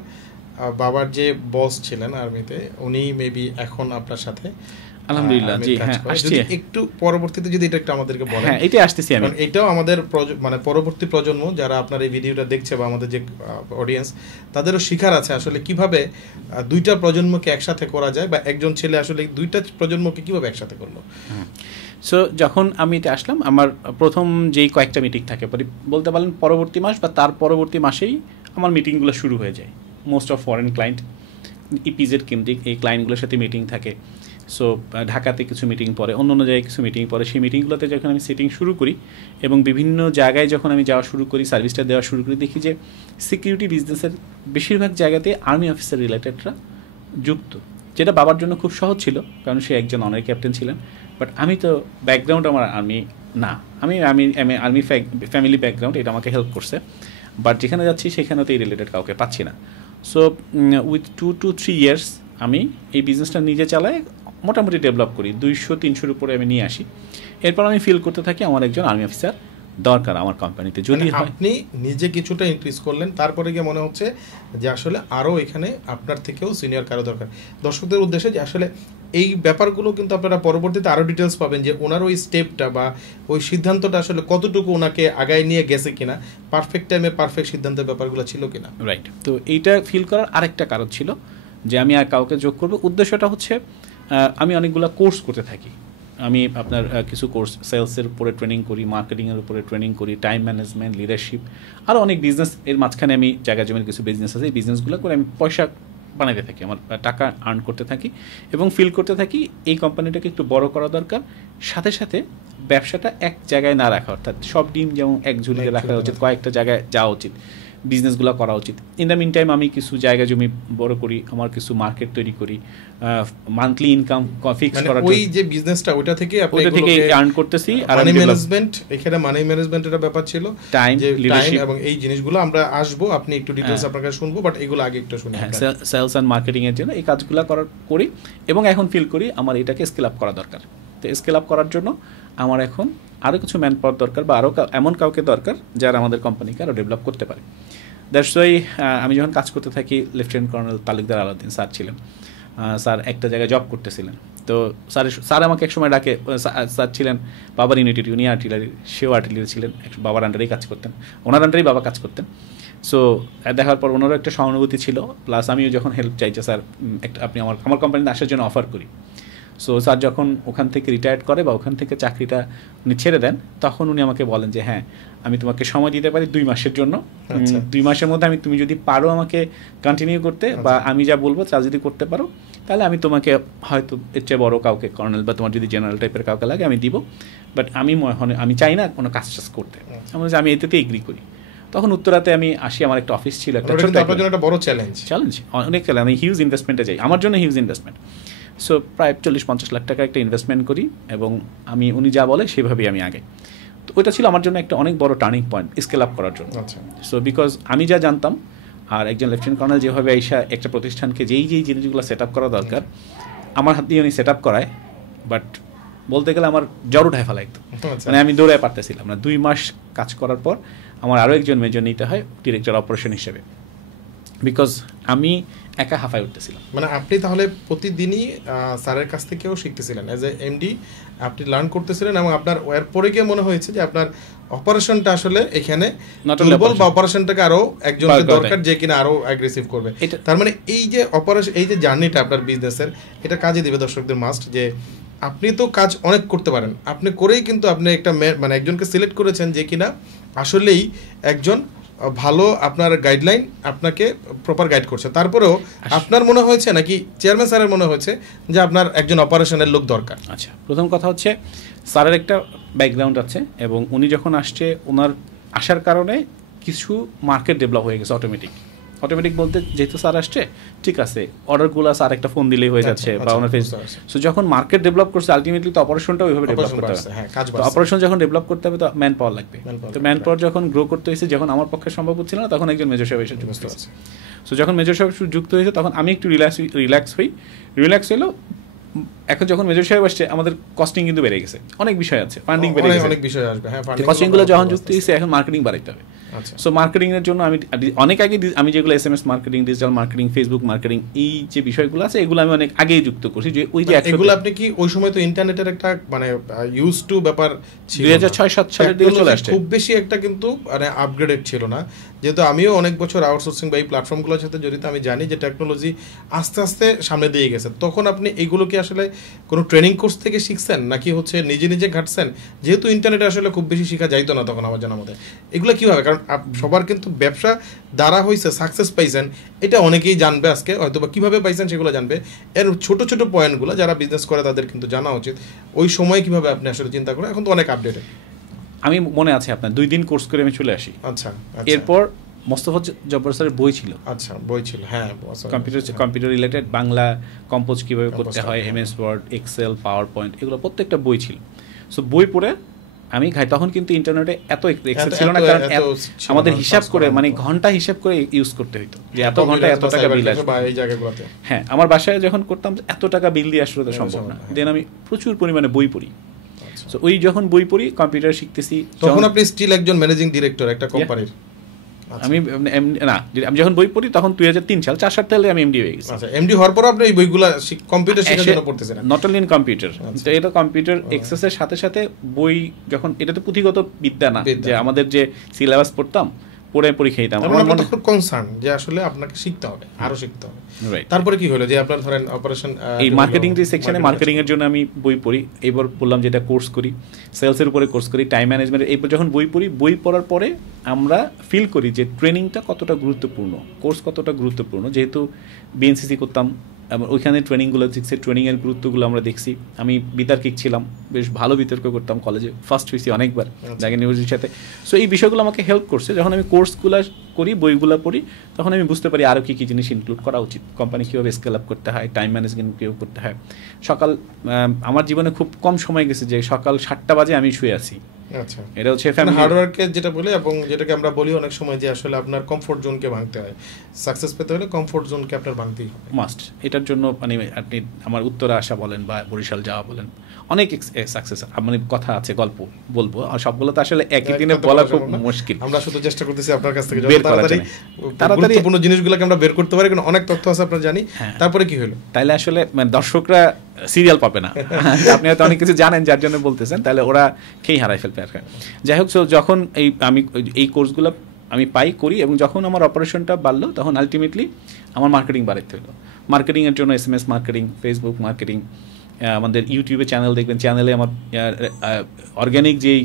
বাবার যে বস ছিলেন আর্মিতে, উনি মেবি এখন আপনার সাথে আলহামদুলিল্লাহ জি হ্যাঁ আসছে। একটু পরবর্তীতে যদি এটা একটু আমাদেরকে বলেন। হ্যাঁ, এটা আসতেছি আমি। এটাও আমাদের মানে পরবর্তী প্রজন্ম যারা আপনার এই ভিডিওটা দেখছে বা আমাদের যে অডিয়েন্স, তাদেরও শিখার আছে আসলে কিভাবে দুইটা প্রজন্মকে একসাথে করা যায়, বা একজন ছেলে আসলে দুইটা প্রজন্মকে কিভাবে একসাথে করলো। সো যখন আমি এটা আসলাম, আমার প্রথম যেই কয়েকটা মিটিং থাকে, বলতে পারেন পরবর্তী মাস বা তার পরবর্তী মাসেই আমার মিটিংগুলো শুরু হয়ে যায়। Most of foreign client, EPZ কেন্দ্রিক এই ক্লায়েন্টগুলোর সাথে মিটিং থাকে। সো ঢাকাতে কিছু মিটিং পরে, অন্য অন্য জায়গায় কিছু মিটিং পরে, সেই মিটিংগুলোতে যখন আমি সেটিং শুরু করি এবং বিভিন্ন জায়গায় যখন আমি যাওয়া শুরু করি, সার্ভিসটা দেওয়া শুরু করি, দেখি যে সিকিউরিটি বিজনেসের বেশিরভাগ জায়গাতে আর্মি অফিসার রিলেটেডরা যুক্ত, যেটা বাবার জন্য খুব সহজ ছিল, কারণ সে একজন অনারি ক্যাপ্টেন ছিলেন। বাট আমি তো ব্যাকগ্রাউন্ড আমার আর্মি না, আমি আর্মি ফ্যামিলি ব্যাকগ্রাউন্ড, এটা আমাকে হেল্প করছে। বাট যেখানে যাচ্ছি সেখানে তো এই রিলেটেড কাউকে পাচ্ছি না। সো উইথ 2 to 3 years আমি এই বিজনেসটা নিজে চালাই, মোটামুটি ডেভেলপ করি, 200-300-র উপরে আমি নিয়ে আসি। এরপর আমি ফিল করতে থাকি আমার একজন আর্মি অফিসার দরকার আমার কোম্পানিতে। যদি আপনি নিজে কিছুটা ইনক্রিজ করলেন, তারপরে গিয়ে মনে হচ্ছে যে আসলে আরও এখানে আপনার থেকেও সিনিয়র কারো দরকার। দর্শকদের উদ্দেশ্যে যে আসলে এই ব্যাপারগুলো কিন্তু আপনারা পরবর্তীতে আরও ডিটেলস পাবেন, যে ওনার ওই স্টেপটা বা ওই সিদ্ধান্তটা আসলে কতটুকু ওনাকে আগায় নিয়ে গেছে কিনা, পারফেক্ট টাইমে পারফেক্ট সিদ্ধান্তের ব্যাপারগুলো ছিল কিনা। রাইট। তো এইটা ফিল করার আরেকটা কারণ ছিল যে আমি আর কাউকে যোগ করবো। উদ্দেশ্যটা হচ্ছে আমি অনেকগুলো কোর্স করতে থাকি। আমি আপনার কিছু কোর্স সেলসের উপরে ট্রেনিং করি, মার্কেটিংয়ের উপরে ট্রেনিং করি, টাইম ম্যানেজমেন্ট, লিডারশিপ, আরও অনেক বিজনেস এর মাঝখানে আমি জায়গা জমির কিছু বিজনেস আছে, এই বিজনেসগুলো করে আমি পয়সা বানাতে থাকি, আমার টাকা আর্ন করতে থাকি এবং ফিল করতে থাকি এই কোম্পানিটাকে একটু বড় করা দরকার। সাথে সাথে ব্যবসাটা এক জায়গায় না রাখা, অর্থাৎ সব ডিম যেমন এক ঝুলিতে রাখা উচিত, কয়েকটা জায়গায় যাওয়া উচিত, বিজনেসগুলো করা উচিত। ইন দ্য মিন টাইম আমি কিছু জায়গা জমি বড় করি, আমার কিছু মার্কেট তৈরি করি, মান্থলি ইনকাম ফিক্স করার জন্য। ওই যে বিজনেসটা ওইটা থেকে আপনি ওইটা থেকে আর্ন করতেছি। আর মানি ম্যানেজমেন্ট, এখানে মানি ম্যানেজমেন্টের ব্যাপার ছিল, টাইম, লিডারশিপ এবং এই জিনিসগুলো আমরা আসবো, আপনি একটু ডিটেইলস আপনার কাছে শুনবো, বাট এগুলো আগে একটু শুনি। সেলস এন্ড মার্কেটিং এর জন্য এই কাজগুলো করি এবং এখন ফিল করি আমার এটাকে স্কেল আপ করা দরকার। তো স্কেল আপ করার জন্য আমার এখন আরও কিছু ম্যান পাওয়ার দরকার, বা আরও এমন কাউকে দরকার যারা আমাদের কোম্পানিকে আরও ডেভেলপ করতে পারে। দ্যাটস ওয়াই আমি যখন কাজ করতে থাকি, lieutenant colonel Talukdar Alauddin sir ছিলেন, স্যার একটা জায়গায় জব করতেছিলেন। তো স্যার আমাকে একসময় ডাকে, স্যার ছিলেন বাবার ইউনিটি, উনি আর্টিলারি, সেও আর্টিলারি ছিলেন, বাবার আন্ডারেই কাজ করতেন, ওনার আন্ডারেই বাবা কাজ করতেন। সো দেখার পর ওনারও একটা সহানুভূতি ছিল, প্লাস আমিও যখন হেল্প চাইছে, স্যার একটা আপনি আমার কোম্পানিতে আসার জন্য অফার করি। সো স্যার যখন ওখান থেকে রিটায়ার্ড করে বা ওখান থেকে চাকরিটা উনি ছেড়ে দেন, তখন উনি আমাকে বলেন যে হ্যাঁ, আমি তোমাকে সময় দিতে পারি 2 মাসের জন্য, 2 মাসের মধ্যে তুমি যদি পারো আমাকে কন্টিনিউ করতে, বা আমি যা বলবো তা যদি করতে পারো, তাহলে আমি তোমাকে হয়তো এর চেয়ে বড়ো কাউকে, কর্নেল বা তোমার যদি জেনারেল টাইপের কাউকে লাগে আমি দিব, বাট আমি চাই না কোনো কাজ করতে, আমি এতেতে এগ্রি করি। তখন উত্তরাতে আমি আসি, আমার একটা অফিস ছিল, একটা বড় চ্যালেঞ্জ, অনেক চ্যালেঞ্জ, আমি হিউজ ইনভেস্টমেন্টে যাই, আমার জন্য হিউজ ইনভেস্টমেন্ট। সো প্রায় 40-50 লাখ টাকা একটা ইনভেস্টমেন্ট করি এবং উনি যা বলে সেভাবেই আমি আগে। তো ওইটা ছিল আমার জন্য একটা অনেক বড় টার্নিং পয়েন্ট স্কেল আপ করার জন্য। সো বিকজ আমি যা জানতাম, আর একজন লেফটেন্যান্ট কর্নেল যেভাবে আইসা একটা প্রতিষ্ঠানকে যেই জিনিসগুলো সেট আপ করা দরকার আমার হাত দিয়ে উনি সেট আপ করায়, বাট বলতে গেলে আমার জ্বর উঠায় ফেলা একদম, মানে আমি দৌড়ায় পারতেছিলাম না। 2 মাস কাজ করার পর আমার আরও একজন মেজর নিতে হয় ডিরেক্টর অপারেশন হিসেবে, বিকজ আমি একা হাঁফায় উঠতেছিলাম। মানে আপনি তাহলে প্রতিদিনই স্যারের কাছ থেকেও শিখতেছিলেন, অ্যাজ এ এমডি আপনি লার্ন করতেছিলেন, এবং আপনার এরপরে গিয়ে মনে হয়েছে যে আপনার অপারেশনটা আসলে এখানে দুর্বল, বা অপারেশনটাকে আরো একজন দরকার যে কিনা আরো অ্যাগ্রেসিভ করবে। তার মানে এই যে অপারেশন, এই যে জার্নিটা আপনার বিজনেসের, এটা কাজে দিবে দর্শকদের মাস্ট, যে আপনি তো কাজ অনেক করতে পারেন, আপনি করেই কিন্তু আপনি একটা মানে একজনকে সিলেক্ট করেছেন যে কিনা আসলেই একজন ভালো আপনার গাইডলাইন আপনাকে প্রপার গাইড করছে। তারপরেও আপনার মনে হয়েছে নাকি চেয়ারম্যান স্যারের মনে হয়েছে যে আপনার একজন অপারেশনের লোক দরকার? আচ্ছা, প্রথম কথা হচ্ছে স্যারের একটা ব্যাকগ্রাউন্ড আছে, এবং উনি যখন আসছে, ওনার আসার কারণে কিছু মার্কেট ডেভেলপ হয়ে গেছে অটোমেটিক বলতে, যেহেতু স্যার আসছে ঠিক আছে, অর্ডারগুলো স্যার একটা ফোন দিলেই হয়ে যাচ্ছে, বা ওনার ফেস। সো যখন মার্কেট ডেভেলপ করছে, আলটিমেটলি তো অপারেশনটা ওইভাবে ডেভেলপ করতে হবে। তো অপারেশন যখন ডেভেলপ করতে হবে তো ম্যান পাওয়ার লাগবে। তো ম্যান পাওয়ার যখন গ্রো করতে হয়েছে, যখন আমার পক্ষে সম্ভব হচ্ছিল না, তখন একজন মেজর সাহেব এসে যুক্ত হয়েছে। সো যখন মেজর সাহেব যুক্ত হয়েছে, তখন আমি একটু রিল্যাক্স হইলো। এখন যখন মেজর সাহেব আসছে, আমাদের কস্টিং কিন্তু বেড়ে গেছে, অনেক বিষয় আছে, ফান্ডিং বেড়ে গেছে, অনেক বিষয় আসবে। হ্যাঁ, কস্টিংগুলো যখন যুক্ত হয়েছে, এখন মার্কেটিং বাড়াইতে হবে। সো মার্কেটিং এর জন্য আমি অনেক আগে, আমি যেগুলো SMS marketing, digital marketing, Facebook marketing, এই যে বিষয়গুলো আছে, এগুলো আমি অনেক আগেই যুক্ত করছি। যে ওই যে এগুলো আপনি কি ওই সময় তো ইন্টারনেটের একটা মানে ইউজ টু ব্যাপার ছিল, 2006-07 সালের দিকে চলে আসছে, খুব বেশি একটা কিন্তু মানে আপগ্রেডেড ছিল না। যেহেতু আমিও অনেক বছর আউটসোর্সিং বা এই প্ল্যাটফর্মগুলোর সাথে জড়িত, আমি জানি যে টেকনোলজি আস্তে আস্তে সামনে দিয়ে গেছে। তখন আপনি এগুলো কি আসলে কোনো ট্রেনিং কোর্স থেকে শিখছেন নাকি হচ্ছে নিজে নিজে ঘাটছেন? যেহেতু ইন্টারনেটে আসলে খুব বেশি শেখা যাইতো না তখন আমার জানার মধ্যে, এগুলো কীভাবে? কারণ সবার কিন্তু ব্যবসা দ্বারা হয়েছে সাকসেস পাইছেন এটা অনেকেই জানবে আজকে, হয়তো বা কীভাবে পাইছেন সেগুলো জানবে। এর ছোট ছোট পয়েন্টগুলো যারা বিজনেস করে তাদের কিন্তু জানা উচিত। ওই সময় কীভাবে আপনি আসলে চিন্তা করেন? এখন তো অনেক আপডেট। আমি মনে আছে আপনার 2 দিন কোর্স করে আমি চলে আসি। আচ্ছা, এরপর মোস্তফা জব্বার স্যারের বই ছিল। আচ্ছা, বই ছিল, হ্যাঁ, কম্পিউটার রিলেটেড, বাংলা কম্পোজ কীভাবে করতে হয়, MS Word, Excel, PowerPoint, এগুলো প্রত্যেকটা বই ছিল। সো বই পড়ে আমি তখন কিন্তু ইন্টারনেটে এত এক্সেল ছিল না, কারণ আমাদের হিসাব করে মানে ঘন্টা হিসাব করে ইউজ করতে হতো যে এত ঘন্টা এত টাকা বিল আসবে। হ্যাঁ, আমার বাসায় যখন করতাম এত টাকা বিল দিয়ে আসলে তো সম্ভব না। দেন আমি প্রচুর পরিমাণে বই পড়ি। সো ওই যখন বই পড়ি, কম্পিউটার শিখতেছি, তখন আপনি স্টিল একজন ম্যানেজিং ডিরেক্টর একটা কোম্পানির? আমি না, আমি যখন বই পড়ি তখন 2003 সাল, 4 সালে আমি এমডি হয়ে গেছি। আচ্ছা, এমডি হওয়ার পর আপনি এই বইগুলো কম্পিউটার শেখার জন্য পড়তেছেন? নট অনলি ইন কম্পিউটার, তো এটা কম্পিউটার এক্সেসের সাথে সাথে বই, যখন এটা তো পুঁথিগত বিদ্যা না যে আমাদের যে সিলেবাস পড়তাম পড়ে পরীক্ষা দিতাম, আমার মনে হয় কনসার্ন যে আসলে আপনাকে শিখতে হবে, আরো শিখতে হবে। তারপরে কি হলো যে আপনার ধরেন অপারেশন এই মার্কেটিং যে সেকশনে, মার্কেটিং এর জন্য আমি বই পড়ি। এবার বললাম যে এটা কোর্স করি, সেলসের উপরে কোর্স করি, টাইম ম্যানেজমেন্টের। এরপর যখন বই পড়ি, বই পড়ার পরে আমরা ফিল করি যে ট্রেনিংটা কতটা গুরুত্বপূর্ণ, কোর্স কতটা গুরুত্বপূর্ণ। যেহেতু বিএনসিসি করতাম, ওইখানে ট্রেনিংগুলো শিখছি, ট্রেনিংয়ের গুরুত্বগুলো আমরা দেখছি। আমি বিতর্কিক ছিলাম, বেশ ভালো বিতর্ক করতাম, কলেজে ফার্স্ট হয়েছি অনেকবার জাগির ইউনিভার্সিটির সাথে। সো এই বিষয়গুলো আমাকে হেল্প করছে। যখন আমি কোর্সগুলো করি, বইগুলো পড়ি, তখন আমি বুঝতে পারি আরও কী কী জিনিস ইনক্লুড করা উচিত, কোম্পানি কীভাবে স্কেল আপ করতে হয়, টাইম ম্যানেজমেন্ট কীভাবে করতে হয়। সকাল, আমার জীবনে খুব কম সময় গেছে যে সকাল 7টা বাজে আমি শুয়ে আছি। আচ্ছা, এটা হচ্ছে ফ্যামিলি হার্ডওয়ার্কের যেটা বলি, এবং যেটাকে আমরা বলি অনেক সময় যে আসলে আপনার কমফোর্ট জোনকে ভাঙতে হয়। সাকসেস পেতে হলে কমফোর্ট জোনকে আপনার ভাঙতেই হবে, মাস্ট। এটার জন্য মানে আপনি আমার উত্তরে আসা বলেন বা বরিশাল যাওয়া বলেন, অনেক সাকসেস মানে কথা আছে, গল্প বলবো, আর সবগুলো তো আসলে একই দিনে বলা খুব মুশকিল। আমরা শুধু চেষ্টা করতেছি আপনার কাছ থেকে তাড়াতাড়ি গুরুত্বপূর্ণ জিনিসগুলোকে আমরা বের করতে পারি, কারণ অনেক তথ্য আছে আপনার জানি। তারপরে কি হলো? তাইলে আসলে মানে দর্শকরা সিরিয়াল পাবে না। আপনি হয়তো অনেক কিছু জানেন যার জন্য বলতেছেন, তাহলে ওরা খেয়ে হারাই ফেলবে আর কি। যাই হোক, যখন আমি এই কোর্সগুলো আমি করি, এবং যখন আমার অপারেশনটা বাড়লো, তখন আলটিমেটলি আমার মার্কেটিং বাড়াতে হলো। মার্কেটিংয়ের জন্য SMS মার্কেটিং, ফেসবুক মার্কেটিং, আমাদের ইউটিউবে চ্যানেল দেখবেন, চ্যানেলে আমার অর্গ্যানিক যেই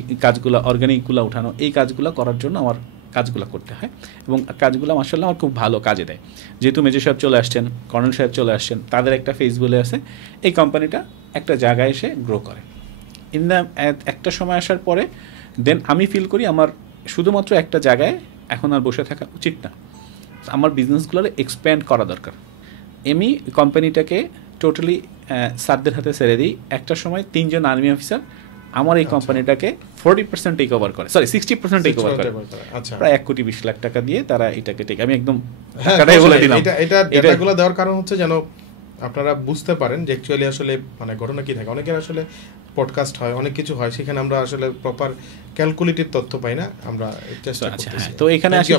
অর্গ্যানিকগুলো উঠানো, এই কাজগুলো করার জন্য আমার কাজগুলো করতে হয়, এবং কাজগুলো মাশাআল্লাহ আমার খুব ভালো কাজে দেয়। যেহেতু মেজর সাহেব চলে আসছেন, কর্নেল সাহেব চলে আসছেন, তাদের একটা ফেস বলে আছে, এই কোম্পানিটা একটা জায়গায় এসে গ্রো করে। একটা সময় আসার পরে দেন আমি ফিল করি আমার শুধুমাত্র একটা জায়গায় এখন আর বসে থাকা উচিত না, আমার বিজনেসগুলোর এক্সপ্যান্ড করা দরকার। আমি কোম্পানিটাকে টোটালি স্যারদের হাতে ছেড়ে দিই। একটা সময় 3 জন আর্মি অফিসার আমার এই কোম্পানিটাকে 40% টেক ওভার করে, 60% টেক ওভার করে, প্রায় 1,20 লাখ টাকা দিয়ে তারা এটাকে আমি একদম বলে দিলাম। এটা ডেটাগুলো দেওয়ার কারণ হচ্ছে যেন আপনারা বুঝতে পারেন যে অ্যাকচুয়ালি আসলে মানে ঘটনা কি থাকে। অনেকের আসলে পডকাস্ট হয়, অনেক কিছু হয়, সেখানে আমরা আসলে প্রপার ক্যালকুলেটিভ তথ্য পাই না। আমরা চেষ্টা করতেছি। তো এখানে আসি,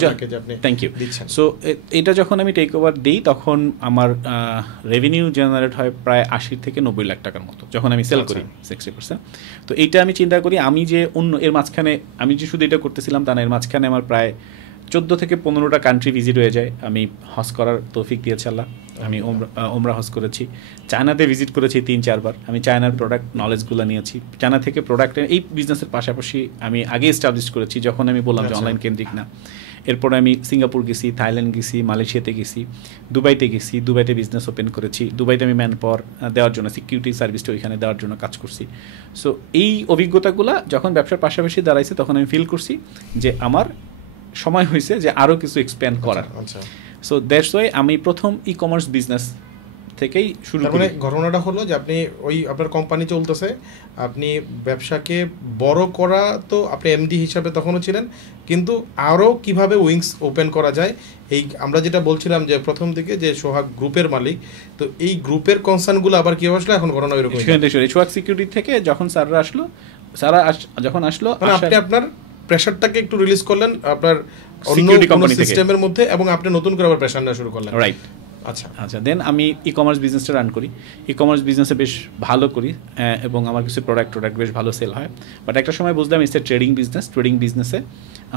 থ্যাংক ইউ। সো এটা যখন আমি টেক ওভার দিই, তখন আমার রেভিনিউ জেনারেট হয় প্রায় 80 থেকে 90 লাখ টাকার মতো, যখন আমি সেল করি 60%। তো এইটা আমি চিন্তা করি, আমি যে অন্য এর মাঝখানে আমি যে শুধু এটা করতেছিলাম তা না, এর মাঝখানে আমার প্রায় 14 থেকে 15টা কান্ট্রি ভিজিট হয়ে যায়। আমি হজ করার তৌফিক দিয়েছে আল্লাহ। আমি ওমরা হজ করেছি, চায়নাতে ভিজিট করেছি 3-4 বার। আমি চায়নার প্রোডাক্ট নলেজগুলো নিয়েছি, চায়না থেকে প্রোডাক্টের এই বিজনেসের পাশাপাশি আমি আগে এস্টাবলিশ করেছি, যখন আমি বললাম যে অনলাইন কেন্দ্রিক না। এরপরে আমি সিঙ্গাপুর গেছি, থাইল্যান্ড গেছি, মালয়েশিয়াতে গেছি, দুবাইতে গেছি, দুবাইতে বিজনেস ওপেন করেছি। দুবাইতে আমি ম্যান পাওয়ার দেওয়ার জন্য, সিকিউরিটি সার্ভিসটা ওইখানে দেওয়ার জন্য কাজ করছি। সো এই অভিজ্ঞতাগুলো যখন ব্যবসার পাশাপাশি দাঁড়াইছে, তখন আমি ফিল করছি যে আমার সময় হয়েছে যে আরও কিছু এক্সপ্যান্ড করার। সো দ্যাটস ওয়াই আমি প্রথম ই কমার্স বিজনেস থেকেই শুরু করি। ঘটনাটা হলো যে আপনি ওই আপনার কোম্পানি চলতেছে, আপনি ব্যবসাকে বড় করা, তো আপনি এমডি হিসাবে তখনও ছিলেন, কিন্তু আরও কিভাবে উইংস ওপেন করা যায়, এই আমরা যেটা বলছিলাম যে প্রথম দিকে যে সোহাগ গ্রুপের মালিক, তো এই গ্রুপের কনসার্নগুলো আবার কীভাবে আসলো এখন ঘটনা এরকম। সোহাগ সিকিউরিটি থেকে যখন যখন আসলো আপনি আপনার প্রেশারটাকে একটু রিলিজ করলেন আপনার অন্য সিস্টেমের মধ্যে, এবং আপনি নতুন করে আবার প্রেশার নেওয়া শুরু করলেন, রাইট? আচ্ছা দেন আমি ই কমার্স বিজনেসটা রান করি। ই কমার্স বিজনেসে বেশ ভালো করি, এবং আমার কিছু প্রোডাক্ট বেশ ভালো সেল হয়। বাট একটা সময় বুঝলাম ইটস এ ট্রেডিং বিজনেসে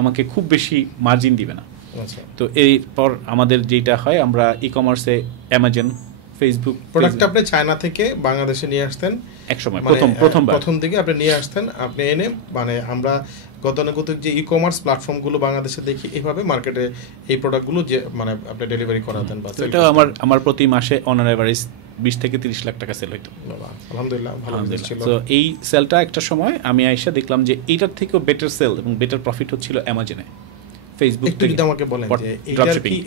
আমাকে খুব বেশি মার্জিন দিবে না। তো এরপর আমাদের যেটা হয়, আমরা ই কমার্সে অ্যামাজন, ফেসবুক প্রোডাক্টটা আপনি চায়না থেকে বাংলাদেশে নিয়ে আসতেন একসময়, প্রথমবার প্রথম দিকে আপনি নিয়ে আসতেন, আপনি এনে মানে আমরা গতানুগতিক যে ই কমার্স প্ল্যাটফর্মগুলো বাংলাদেশে দেখি এইভাবে মার্কেটে এই প্রোডাক্টগুলো যে মানে আপনি ডেলিভারি করাতেন। এটা আমার প্রতি মাসে অন অ্যান এভারেজ 20 থেকে 30 লাখ টাকা সেল হইতো। আলহামদুলিল্লাহ ভালো ছিল। তো এই সেলটা একটা সময় আমি আইসা দেখলাম যে এইটার থেকেও বেটার সেল এবং বেটার প্রফিট হচ্ছিল অ্যামাজনে, ফেসবুক একটু যদি আমাকে বলেন যে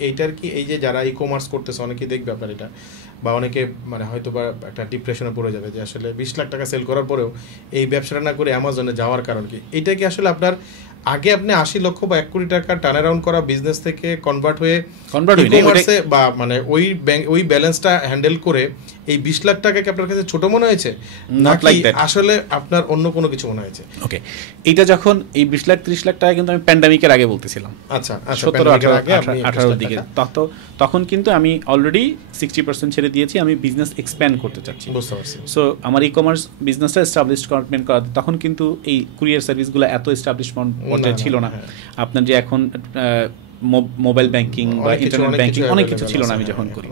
এইটার কি এই যে যারা ই কমার্স করতেছে অনেকেই দেখবে আপনার এটা, বা অনেকে মানে হয়তো বা একটা ডিপ্রেশনে পড়ে যাবে যে আসলে 20 লাখ টাকা সেল করার পরেও এই ব্যবসাটা না করে অ্যামাজনে যাওয়ার কারণ কি? এটা কি আসলে আপনার আগে আপনি 80 লক্ষ বা 1 কোটি টাকা টার্ন অ্যারাউন্ড করা বিজনেস থেকে কনভার্ট হয়ে ই-কমার্সে বা মানে ওই ব্যালেন্সটা হ্যান্ডেল করে এই 20 লাখ টাকা কি আপনার কাছে ছোট মনে হয়েছে নাকি আসলে আপনার অন্য কোনো কিছু মনে হয়েছে? ওকে, এটা যখন এই 20 লাখ 30 লাখ টাকা কিন্তু আমি প্যান্ডেমিকের আগে বলতেছিলাম। আচ্ছা 17-18 দিকে তখন কিন্তু আমি অলরেডি 60% ছেড়ে দিয়েছি, আমি বিজনেস এক্সপ্যান্ড করতে চাচ্ছি। বুঝতে পারছি। সো আমার ই কমার্স বিজনেসটা এস্টাবলিশমেন্ট করা, তখন কিন্তু এই কুরিয়ার সার্ভিসগুলো এত এস্টাবলিশমেন্ট পর্যায়ে ছিল না। আপনার যে এখন মোবাইল ব্যাংকিং বা ইন্টারনেট ব্যাংকিং অনেক কিছু ছিল না আমি যখন করি।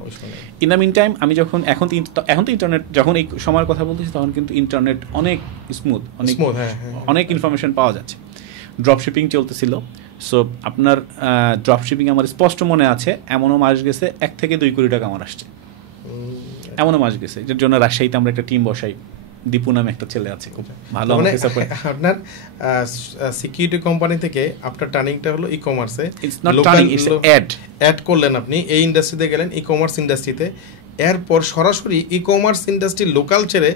ইন দ্য মিন টাইম আমি যখন এখন তো ইন্টারনেট, যখন এই সময়ের কথা বলতেছি তখন কিন্তু ইন্টারনেট অনেক স্মুথ, অনেক ইনফরমেশন পাওয়া যাচ্ছে। ড্রপ শিপিং চলতেছিল। সো আপনার ড্রপ শিপিং আমার স্পষ্ট মনে আছে, এমনও মাস গেছে 1 থেকে 2 কোটি টাকা আমার আসছে, এমনও মাস গেছে। এর জন্য রাজশাহীতে আমরা একটা টিম বসাই, দীপু নামে একটা ছেলে আছে, খুব ভালো। আপনার সিকিউরিটি কোম্পানি থেকে আপনার টার্নিংটা হলো ই কমার্সে, অ্যাড করলেন আপনি, এই ইন্ডাস্ট্রিতে গেলেন, ই কমার্স ইন্ডাস্ট্রিতে। এরপর সরাসরি ই কমার্স ইন্ডাস্ট্রি লোকাল ছেড়ে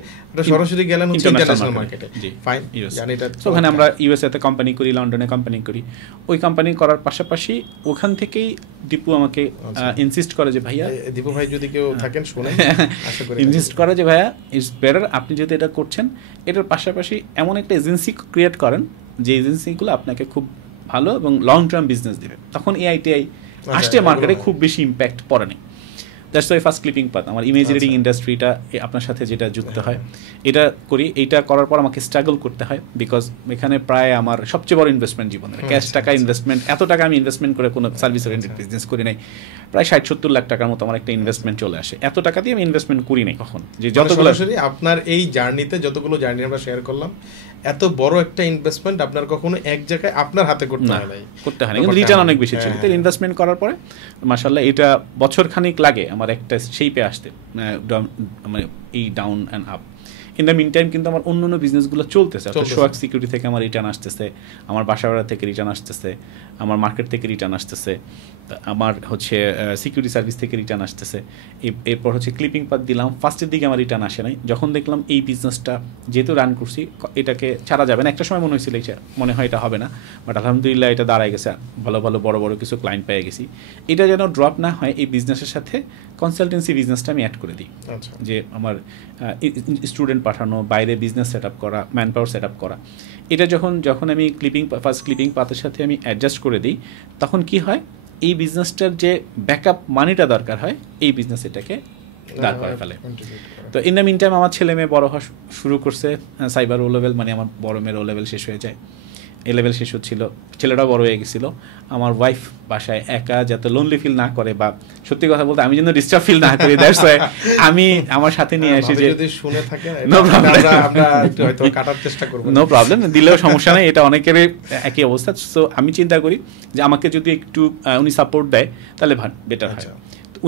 সরাসরি গেলেন হচ্ছে ইন্টারন্যাশনাল মার্কেটে। ফাইন, জানি এটা। সো ওখানে আমরা ইউএসএ তে কোম্পানি করি, লন্ডনে কোম্পানি করি। ওই কোম্পানি করার পাশাপাশি ওখান থেকেই দীপু আমাকে ইনসিস্ট করে যে ভাইয়া, দীপু ভাই যদি কেউ থাকেন শুনেন, আশা করি ইনসিস্ট করে যে ভাইয়া ইটস বেটার আপনি যদি এটা করছেন, এটার পাশাপাশি এমন একটা এজেন্সি ক্রিয়েট করেন যে এজেন্সিগুলো আপনাকে খুব ভালো এবং লং টার্ম বিজনেস দিবে। তখন এআইটিআই আসছে মার্কেটে, খুব বেশি ইম্প্যাক্ট পড়েনি। That's why first clipping path, আমার ইমেজ এডিটিং ইন্ডাস্ট্রিটা আপনার সাথে যেটা যুক্ত হয় এটা করি। এইটা করার পর আমাকে স্ট্রাগল করতে হয়, বিকজ এখানে প্রায় আমার সবচেয়ে বড় ইনভেস্টমেন্ট জীবনের, ক্যাশ টাকা ইনভেস্টমেন্ট। এত টাকা আমি ইনভেস্টমেন্ট করে কোনো সার্ভিস ওরিয়েন্টেড বিজনেস করি নাই। প্রায় 60-70 লাখ টাকার মতো আমার একটা ইনভেস্টমেন্ট চলে আসে। এত টাকা দিয়ে আমি ইনভেস্টমেন্ট করি নাই কখন। যে যতগুলো আপনার এই জার্নিতে যতগুলো জার্নি আমরা শেয়ার করলাম, এত বড় একটা ইনভেস্টমেন্ট আপনার কখনো এক জায়গায় আপনার হাতে করতে হয় নাই, কিন্তু রিটার্ন অনেক বেশি ছিল। তো ইনভেস্টমেন্ট করার পরে মাশাআল্লাহ এটা বছর খানিক লাগে আমার একটা শেপে আসতে, মানে এই down and up. In the mean time কিন্তু আমার অন্য বিজনেসগুলো চলতেছে। সোয়াক সিকিউরিটি থেকে আমার রিটার্ন আসতেছে, আমার বাসা ভাড়া থেকে রিটার্ন আসতেছে, আমার মার্কেট থেকে রিটার্ন আসতেছে, আমার হচ্ছে সিকিউরিটি সার্ভিস থেকে রিটার্ন আসতেছে। এরপর হচ্ছে ক্লিপিং পাথ দিলাম, ফার্স্টের দিকে আমার রিটার্ন আসে নাই। যখন দেখলাম এই বিজনেসটা যেহেতু রান করছি, এটাকে ছাড়া যাবে না। একটা সময় মনে হয়েছিল মনে হয় এটা হবে না, বাট আলহামদুলিল্লাহ এটা দাঁড়ায় গেছে, ভালো ভালো বড় বড় কিছু ক্লায়েন্ট পেয়ে গেছি। এটা যেন ড্রপ না হয়, এই বিজনেসের সাথে কনসালটেন্সি বিজনেসটা আমি অ্যাড করে দিই। যে আমার স্টুডেন্ট পাঠানো, বাইরে বিজনেস সেট আপ করা, ম্যান পাওয়ার সেট আপ করা, এটা যখন আমি ফার্স্ট ক্লিপিং পাথের সাথে আমি অ্যাডজাস্ট করে দিই, তখন কি হয়, এই বিজনেসটার যে ব্যাকআপ মানিটা দরকার হয়, এই বিজনেস এটাকে দাঁড় করে ফেলে। তো ইন দ্য মিন টাইম আমার ছেলে মেয়ে বড় হওয়া শুরু করছে। সাইবার ও লেভেল, মানে আমার বড় মেয়ের ও লেভেল শেষ হয়ে যায়, এ লেভেল শেষ হচ্ছিল, ছেলেটাও বড় হয়ে গেছিল। আমার ওয়াইফ বাসায় একা যাতে লোনলি ফিল না করে, বা সত্যি কথা বলতে আমি যেন ডিস্টার্ব ফিল না করি, দ্যাটস ওয়াই আমি আমার সাথে নিয়ে আসি যে নো প্রবলেম, দিলেও সমস্যা নেই, এটা অনেকেরই একই অবস্থা। সো আমি চিন্তা করি যে আমাকে যদি একটু উনি সাপোর্ট দেয় তাহলে বেটার হয়।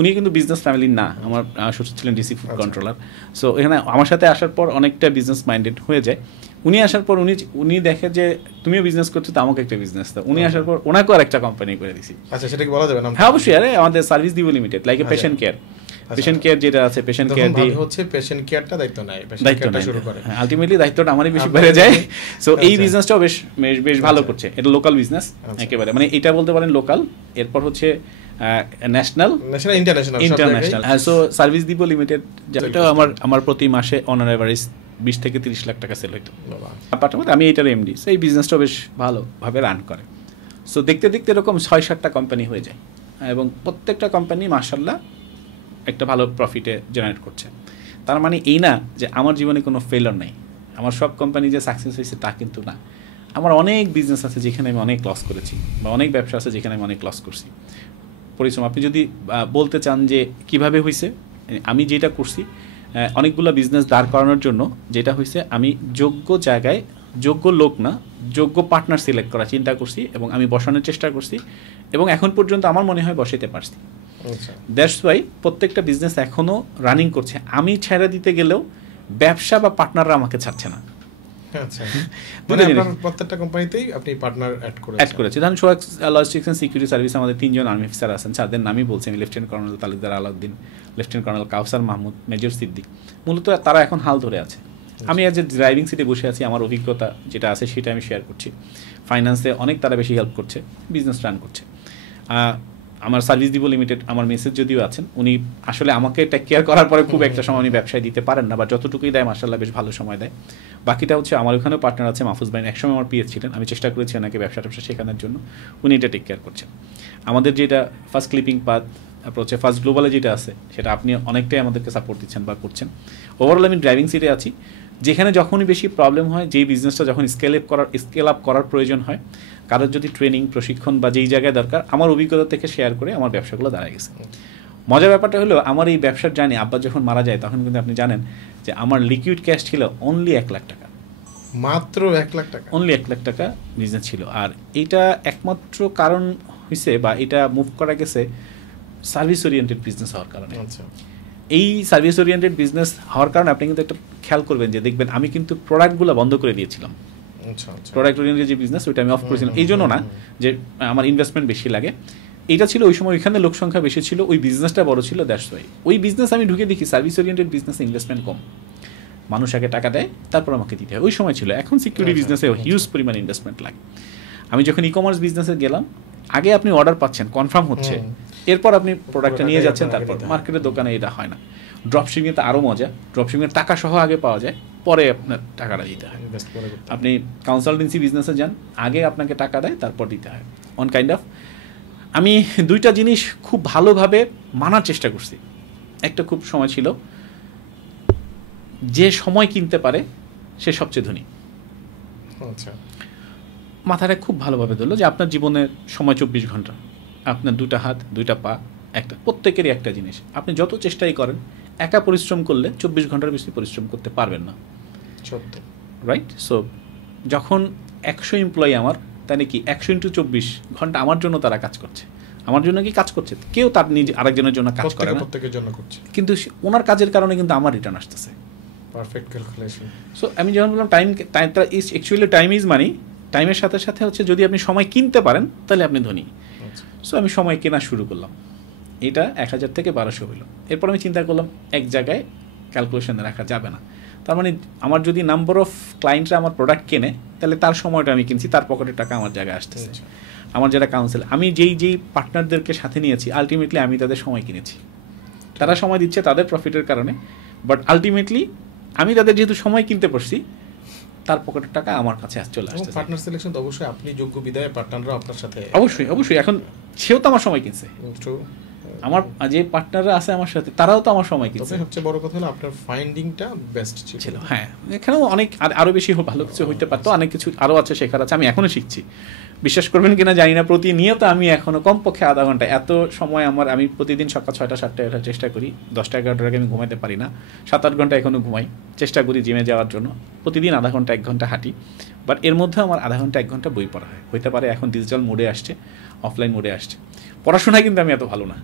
উনি কিন্তু বিজনেস ফ্যামিলির না, আমার শ্বশুর ছিলেন ডিসি ফুড কন্ট্রোলার। সো এখানে আমার সাথে আসার পর অনেকটা বিজনেস মাইন্ডেড হয়ে যায়। উনি আসার পর উনি দেখে যে তুমিও বিজনেস করছো, তো আমাকে একটা বিজনেস দাও। উনি আসার পর ওনাকেও আর একটা কোম্পানি করে দিছি। আচ্ছা, সেটা কি বলা যাবে না? হ্যাঁ অবশ্যই, আরে আমাদের সার্ভিস দিব limited, like patient care. Patient care যেটা আছে, পেশেন্ট কেয়ার দিয়ে হচ্ছে পেশেন্ট কেয়ারটা দায়িত্ব নাই, পেশেন্ট কেয়ারটা শুরু করে। আলটিমেটলি দায়িত্বটা আমারই বেশি বেড়ে যায়। সো এই বিজনেসটাও বেশ ভালো করছে। এটা লোকাল বিজনেস একেবারে, মানে এটা বলতে পারেন লোকাল। এরপর হচ্ছে ন্যাশনাল, ইন্টারন্যাশনাল। সো সার্ভিস দিব লিমিটেড, যেটা আমার প্রতি মাসে অন অ্যান এভারেজ 20 থেকে 30 লাখ টাকা সেল হইতো। আমি এটার এমডি। সো এই বিজনেসটাও বেশ ভালোভাবে রান করে। সো দেখতে দেখতে এরকম 6-7টা কোম্পানি হয়ে যায়, এবং প্রত্যেকটা কোম্পানি মাশাআল্লাহ একটা ভালো প্রফিটে জেনারেট করছে। তার মানে এই না যে আমার জীবনে কোনো ফেলার নেই, আমার সব কোম্পানি যে সাকসেস হয়েছে তা কিন্তু না। আমার অনেক বিজনেস আছে যেখানে আমি অনেক লস করেছি, বা অনেক ব্যবসা আছে যেখানে আমি অনেক লস করছি। পরিশ্রম, আপনি যদি বলতে চান যে কিভাবে হয়েছে, আমি যেটা করছি অনেকগুলো বিজনেস দাঁড় করানোর জন্য যেটা হয়েছে আমি যোগ্য জায়গায় যোগ্য লোক না যোগ্য পার্টনার সিলেক্ট করার চিন্তা করছি এবং আমি বসানোর চেষ্টা করছি এবং এখন পর্যন্ত আমার মনে হয় বসাইতে পারছি। দ্যাটস ওয়াই প্রত্যেকটা বিজনেস এখনও রানিং করছে। আমি ছেড়ে দিতে গেলেও ব্যবসা বা পার্টনাররা আমাকে ছাড়ছে না। প্রত্যেকটা কোম্পানিতেই আপনি পার্টনার অ্যাড করেছি। ধরুন সোয়াক্স লজিস্টিক্স অ্যান্ড সিকিউরিটি সার্ভিস আমাদের 3 জন আর্মি অফিসার আছেন, যাদের নামই বলছি আমি, lieutenant colonel Talukdar Alauddin, lieutenant colonel Kawsar Mahmud, major Siddique. মূলত তারা এখন হাল ধরে আছে। আমি আজ ড্রাইভিং সিটে বসে আছি, আমার অভিজ্ঞতা যেটা আছে সেটা আমি শেয়ার করছি। ফাইন্যান্সে অনেক তারা বেশি হেল্প করছে, বিজনেস রান করছে। আমার সার্ভিস দিব লিমিটেড আমার মেসেজ যদিও আছেন, উনি আসলে আমাকে টেক কেয়ার করার পরে খুব একটা সময় উনি ব্যবসায় দিতে পারেন না, বা যতটুকুই দেয় মাশাআল্লাহ বেশ ভালো সময় দেয়। বাকিটা হচ্ছে আমার ওখানেও পার্টনার আছে মাহফুজ ভাই, একসময় আমার পিএস ছিলেন, আমি চেষ্টা করেছি ওনাকে ব্যবসা শেখানোর জন্য, উনি এটা টেক কেয়ার করছেন। আমাদের যেটা ফার্স্ট ক্লিপিং পাথ, তারপর হচ্ছে ফার্স্ট গ্লোবালে যেটা আছে সেটা আপনি অনেকটাই আমাদেরকে সাপোর্ট দিচ্ছেন বা করছেন। ওভারঅল আমি ড্রাইভিং সিটে আছি, যেখানে যখনই বেশি প্রবলেম হয়, যেই বিজনেসটা যখন স্কেল আপ করার প্রয়োজন হয়, কারোর যদি ট্রেনিং প্রশিক্ষণ বা যেই জায়গায় দরকার, আমার অভিজ্ঞতা থেকে শেয়ার করে আমার ব্যবসাগুলো দাঁড়ায় গেছে। মজার ব্যাপারটা হলো আমার এই ব্যবসার জানি আব্বা যখন মারা যায় তখন কিন্তু আপনি জানেন যে আমার লিকুইড ক্যাশ ছিল অনলি 1 লাখ টাকা, মাত্র 1 লাখ টাকা, অনলি 1 লাখ টাকা বিজনেস ছিল। আর এইটা একমাত্র কারণ হয়েছে বা এটা মুভ করা গেছে সার্ভিস ওরিয়েন্টেড বিজনেস হওয়ার কারণে। এই সার্ভিস ওরিয়েন্টেড বিজনেস হওয়ার কারণে আপনি কিন্তু একটা খেয়াল করবেন যে দেখবেন আমি কিন্তু প্রোডাক্টগুলো বন্ধ করে দিয়েছিলাম। প্রোডাক্ট ওরিয়েন্টেড যে বিজনেস ওইটা আমি অফ করেছিলাম, এই জন্য না যে আমার ইনভেস্টমেন্ট বেশি লাগে, এটা ছিল ওই সময় ওইখানে লোক সংখ্যা বেশি ছিল, ওই বিজনেসটা বড় ছিল, দ্যাটস ওয়াই। ওই বিজনেস আমি ঢুকে দেখি সার্ভিস ওরিয়েন্টেড বিজনেসে ইনভেস্টমেন্ট কম, মানুষ আগে টাকা দেয় তারপর আমাকে দিতে হয়, ওই সময় ছিল। এখন সিকিউরিটি বিজনেসে হিউজ পরিমাণ ইনভেস্টমেন্ট লাগে। আমি যখন ই কমার্স বিজনেসে গেলাম, আগে আপনি অর্ডার পাচ্ছেন, কনফার্ম হচ্ছে, এরপর আপনি প্রোডাক্টটা নিয়ে যাচ্ছেন, তারপর মার্কেটের দোকানে এটা হয় না। ড্রপশিপিংয়ে তো আরও মজা, ড্রপশিপিংয়ের টাকা সহ আগে পাওয়া যায়, পরে আপনার টাকাটা দিতে হয়। আপনি কনসালটেন্সি বিজনেসে যান, আগে আপনাকে টাকা দেয় তারপর দিতে হয়, অন কাইন্ড অফ। আমি দুইটা জিনিস খুব ভালোভাবে মানার চেষ্টা করছি। একটা খুব সময় ছিল যে সময় কিনতে পারে সে সবচেয়ে ধনী। মাথাটা খুব ভালোভাবে ধরলো যে আপনার জীবনের সময় 24 ঘন্টা, আপনার 2টা হাত 2টা পা, একটা প্রত্যেকেরই একটা জিনিস। আপনি যত চেষ্টাই করেন, একা পরিশ্রম করলে 24 ঘন্টার বেশি পরিশ্রম করতে পারবেন না, সত্য, রাইট? সো যখন 100 এমপ্লয়ি আমার, তাই নাকি 100 × 24 ঘন্টা আমার জন্য তারা কাজ করছে। আমার জন্য কি কাজ করছে? কেউ তার নিজে আরেকজনের জন্য কাজ করে না, প্রত্যেকের জন্য করছে, কিন্তু ওনার কাজের কারণে কিন্তু আমার রিটার্ন আসতেছে। Perfect calculation. সো আমি যখন বললাম time is actually time is money, টাইমের সাথে সাথে হচ্ছে যদি আপনি সময় কিনতে পারেন তাহলে আপনি ধনী। সো আমি সময় কেনা শুরু করলাম, এটা 1000 থেকে 1200 হইল। এরপর আমি চিন্তা করলাম এক জায়গায় ক্যালকুলেশনে রাখা যাবে না, তার মানে আমার যদি নাম্বার অফ ক্লায়েন্টরা আমার প্রোডাক্ট কেনে তাহলে তার সময়টা আমি কিনছি, তার পকেটের টাকা আমার জায়গায় আসতেছে। আমার যারা কাউন্সিল, আমি যেই পার্টনারদেরকে সাথে নিয়েছি, আলটিমেটলি আমি তাদের সময় কিনেছি। তারা সময় দিচ্ছে তাদের প্রফিটের কারণে, বাট আলটিমেটলি আমি তাদের যেহেতু সময় কিনতে পারছি, তার পকেটের টাকা আমার কাছে চলে আসছে। পার্টনার সিলেকশন তো অবশ্যই আপনি যোগ্য বিদায় পার্টনাররা আপনার সাথে, অবশ্যই এখন সেও তো আমার সময় কিনছে, আমার যে পার্টনাররা আছে আমার সাথে তারাও তো আমার সময় কিনছে। সবচেয়ে বড় কথা হলো আপনার ফাইন্ডিংটা বেস্ট ছিল। হ্যাঁ, এখানেও অনেক আরো বেশি ভালো কিছু হইতে পারতো, অনেক কিছু আরো আছে শেখার আছে, আমি এখনো শিখছি। বিশ্বাস করবেন কিনা জানি না, প্রতিনিয়ত আমি এখনো কমপক্ষে আধা ঘন্টা, এত সময় আমি প্রতিদিন সকাল 6টা 7টায় ওঠার চেষ্টা করি, 10টা 11টার আগে আমি ঘুমাইতে পারি না, 7-8 ঘন্টা এখনো ঘুমাই, চেষ্টা করি জিমে যাওয়ার জন্য, প্রতিদিন আধা ঘন্টা 1 ঘন্টা হাঁটি। বাট এর মধ্যে আমার আধা ঘন্টা 1 ঘন্টা বই পড়া হইতে পারে। এখন ডিজিটাল মোডে আসছে, অফলাইন মোডে আসছে। পড়াশোনায় কিন্তু আমি এত ভালো না,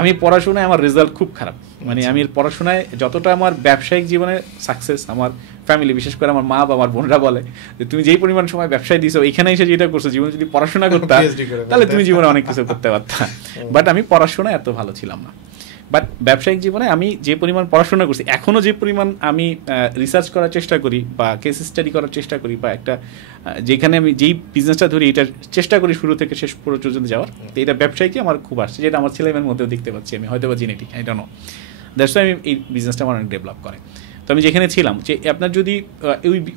আমি পড়াশোনায় আমার রেজাল্ট খুব খারাপ। মানে আমি পড়াশোনায় যতটা আমার ব্যবসায়িক জীবনে সাকসেস, আমার ফ্যামিলি বিশেষ করে আমার মা বা আমার বোনরা বলে যে তুমি যেই পরিমাণ সময় ব্যবসায় দিছো, এখানে এসে যেটা করছো, জীবনে যদি পড়াশোনা করতা তাহলে তুমি জীবনে অনেক কিছু করতে পারতা। বাট আমি পড়াশোনায় এত ভালো ছিলাম না। বাট ব্যবসায়িক জীবনে আমি যে পরিমাণ পড়াশোনা করছি, এখনও যে পরিমাণ আমি রিসার্চ করার চেষ্টা করি বা কেস স্টাডি করার চেষ্টা করি, বা একটা যেখানে আমি যেই বিজনেসটা ধরি এটার চেষ্টা করি শুরু থেকে শেষ পর্যন্ত যাওয়ার, তো এটা ব্যবসায়িকই আমার খুব আসছে, যেটা আমার ছেলেমেয়ের মধ্যেও দেখতে পাচ্ছি আমি, হয়তো বা genetic, I don't know, that's why আমি এই বিজনেসটা আমার অনেক ডেভেলপ করে। তো আমি যেখানে ছিলাম যে আপনার যদি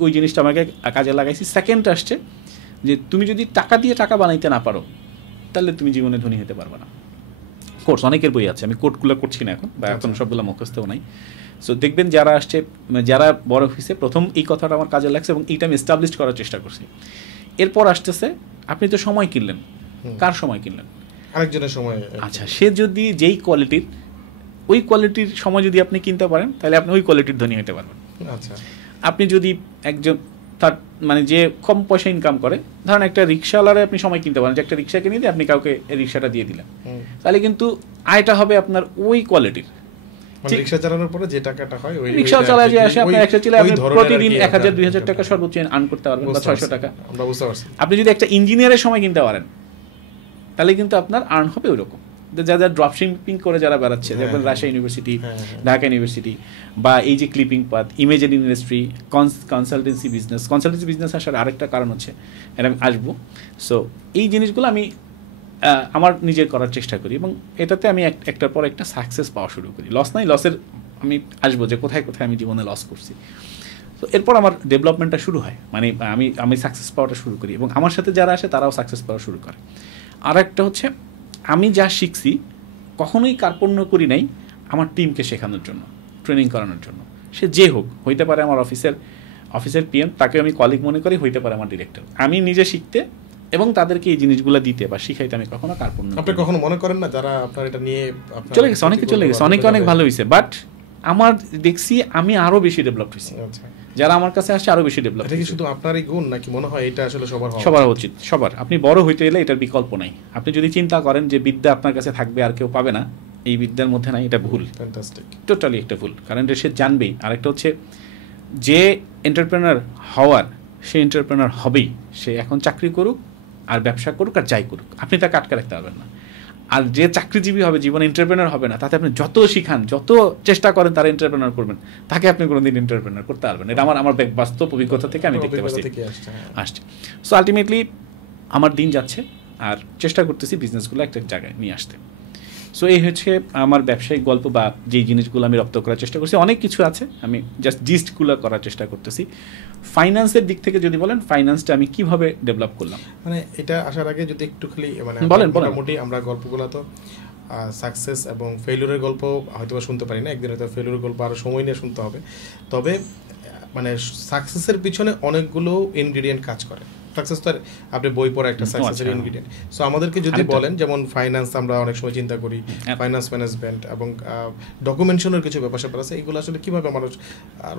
ওই জিনিসটা আমাকে কাজে লাগাইছি। সেকেন্ড আসছে যে তুমি যদি টাকা দিয়ে টাকা বানাইতে না পারো তাহলে তুমি জীবনে ধনী হতে পারবে না। কোর্স অনেকের বই আছে, আমি কোর্সগুলো করছি না এখন, বা এখন সবগুলো মুখস্থও নাই। সো দেখবেন যারা আসছে, যারা বড় হয়েছে, প্রথম এই কথাটা আমার কাজে লাগছে এবং এইটা আমি এস্টাবলিশ করার চেষ্টা করছি। এরপর আসতেছে আপনি তো সময় কিনলেন, কার সময় কিনলেন? আরেকজনের সময়। আচ্ছা, সে যদি যেই কোয়ালিটির ওই কোয়ালিটির সময় যদি আপনি কিনতে পারেন তাহলে আপনি ওই কোয়ালিটির ধনী হতে পারবেন। আচ্ছা, আপনি যদি একজন তার মানে যে কম পয়সা ইনকাম করে, ধরেন একটা রিক্সাওয়ালারে আপনি সময় কিনতে পারেন, যে একটা রিক্সা কিনে দিয়ে আপনি কাউকে রিক্সাটা দিয়ে দিলেন, তাহলে কিন্তু আয়টা হবে আপনার ওই কোয়ালিটির। রিক্সা চালানোর পরে যে টাকাটা হয়, ওই রিক্সা চালায় যে আসে আপনার একটা চালায় আপনি প্রতিদিন 1000-2000 টাকা সর্বোচ্চ আর্ন করতে পারবেন, বা 600 টাকা। আমরা বুঝতে পারছি। আপনি যদি একটা ইঞ্জিনিয়ারের সময় কিনতে পারেন তাহলে কিন্তু আপনার আর্ন হবে ওইরকম। যারা ড্রপ শিপিং করে যারা বেড়াচ্ছে, যেমন রাজশাহী ইউনিভার্সিটি, ঢাকা ইউনিভার্সিটি, বা এই যে clipping path, imaging industry, consultancy business আসার আরেকটা কারণ হচ্ছে, এটা আমি আসবো। সো এই জিনিসগুলো আমি আমার নিজের করার চেষ্টা করি, এবং এটাতে আমি একটার পর একটা সাকসেস পাওয়া শুরু করি। লস নাই, লসের আমি আসবো যে কোথায় কোথায় আমি জীবনে লস করছি। তো এরপর আমার ডেভেলপমেন্টটা শুরু হয়, মানে আমি সাকসেস পাওয়াটা শুরু করি, এবং আমার সাথে যারা আসে তারাও সাকসেস পাওয়া শুরু করে। আর একটা হচ্ছে, আমি যা শিখছি কখনোই কার্পণ্য করি নাই আমার টিমকে শেখানোর জন্য, ট্রেনিং করানোর জন্য। সে যে হোক, হইতে পারে আমার অফিসের পিএম, তাকে আমি কলিগ মনে করি, হইতে পারে আমার ডিরেক্টর। আমি নিজে শিখতে এবং তাদেরকে এই জিনিসগুলো দিতে বা শিখাইতে আমি কখনো কার্পণ্য। আপনি কখনো মনে করেন না যারা আপনার এটা নিয়ে চলে গেছে, অনেকে অনেক ভালো হয়েছে, বাট আমার দেখছি আমি আরো বেশি ডেভেলপ হয়েছি। যারা আমার কাছে আসছে আরো বেশি ডেভেলপ। এটা কি শুধু আপনারই গুণ, নাকি মনে হয় এটা আসলে সবার উচিত? সবার। আপনি বড় হইতে গেলে এটার বিকল্প নাই। আপনি যদি চিন্তা করেন যে বিদ্যা আপনার কাছে থাকবে আর কেউ পাবে না, এই বিদ্যার মধ্যে নাই, এটা ভুল, টোটালি একটা ভুল। কারণ সে জানবেই। আরেকটা হচ্ছে, যে এন্টারপ্রেনার হওয়ার, সে এন্টারপ্রেনার হবেই। সে এখন চাকরি করুক আর ব্যবসা করুক আর যাই করুক, আপনি তাকে আটকে রাখতে পারবেন না। আর যে চাকরিজীবী হবে, জীবনে এন্টারপ্রেনার হবে না, তাতে আপনি যত শিখান, যত চেষ্টা করেন তারা এন্টারপ্রেনার করবেন, তাকে আপনি কোনোদিন এন্টারপ্রেনার করতে পারবেন। এটা আমার বাস্তব অভিজ্ঞতা থেকে আমি দেখতে পাচ্ছি, আসছে। সো আলটিমেটলি আমার দিন যাচ্ছে, আর চেষ্টা করতেছি বিজনেসগুলো একটা জায়গায় নিয়ে আসতে। সো এই হচ্ছে আমার ব্যবসায়িক গল্প, বা যেই জিনিসগুলো আমি রপ্ত করার চেষ্টা করছি। অনেক কিছু আছে, আমি জাস্ট জিস্টগুলো করার চেষ্টা করতেছি। ফাইন্যান্সের দিক থেকে যদি বলেন, ফাইন্যান্সটা আমি কিভাবে ডেভেলপ করলাম, মানে এটা আসার আগে যদি একটু খালি মানে মোটামুটি আমরা গল্পগুলো তো সাকসেস এবং ফেলিউরের গল্প হয়তো শুনতে পারি না, একদিন হয়তো ফেলিউরের গল্প আরও সময় নিয়ে শুনতে হবে। তবে মানে সাকসেসের পিছনে অনেকগুলো ইনগ্রিডিয়েন্ট কাজ করে। সাকসেস তো আপনি বই পড়া একটা সাকসেসের ইনগ্রিডিয়েন্ট। সো আমাদেরকে যদি বলেন, যেমন ফাইন্যান্স আমরা অনেক সময় চিন্তা করি, ফাইন্যান্স ম্যানেজমেন্ট এবং ডকুমেন্টেশনের কিছু ব্যাপার স্যাপার আছে, এগুলো আসলে কিভাবে মানুষ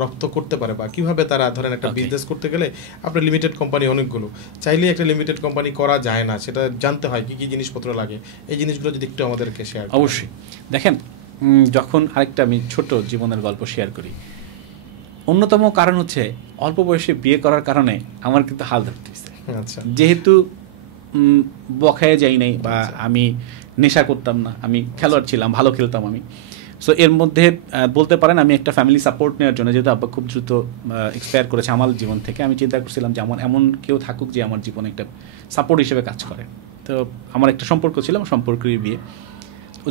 রপ্ত করতে পারে, বা কিভাবে তারা ধরেন একটা বিজনেস করতে গেলে আপনার লিমিটেড কোম্পানি অনেকগুলো, চাইলে একটা লিমিটেড কোম্পানি করা যায় না, সেটা জানতে হয় কি কি জিনিসপত্র লাগে। এই জিনিসগুলো যদি একটু আমাদেরকে শেয়ার। অবশ্যই। দেখেন, যখন আরেকটা আমি ছোট জীবনের গল্প শেয়ার করি, অন্যতম কারণ হচ্ছে অল্প বয়সে বিয়ে করার কারণে আমার কিন্তু হাল ধরতে হয়েছে। যেহেতু বখায়ে যাই নাই, বা আমি নেশা করতাম না, আমি খেলোয়াড় ছিলাম, ভালো খেলতাম আমি। সো এর মধ্যে বলতে পারেন আমি একটা ফ্যামিলি সাপোর্ট নেওয়ার জন্য, যেহেতু আব্বা খুব দ্রুত এক্সপায়ার করেছে আমার জীবন থেকে, আমি চিন্তা করছিলাম যে আমার এমন কেউ থাকুক যে আমার জীবনে একটা সাপোর্ট হিসেবে কাজ করে। তো আমার একটা সম্পর্ক ছিল, আমার সম্পর্কেরই বিয়ে।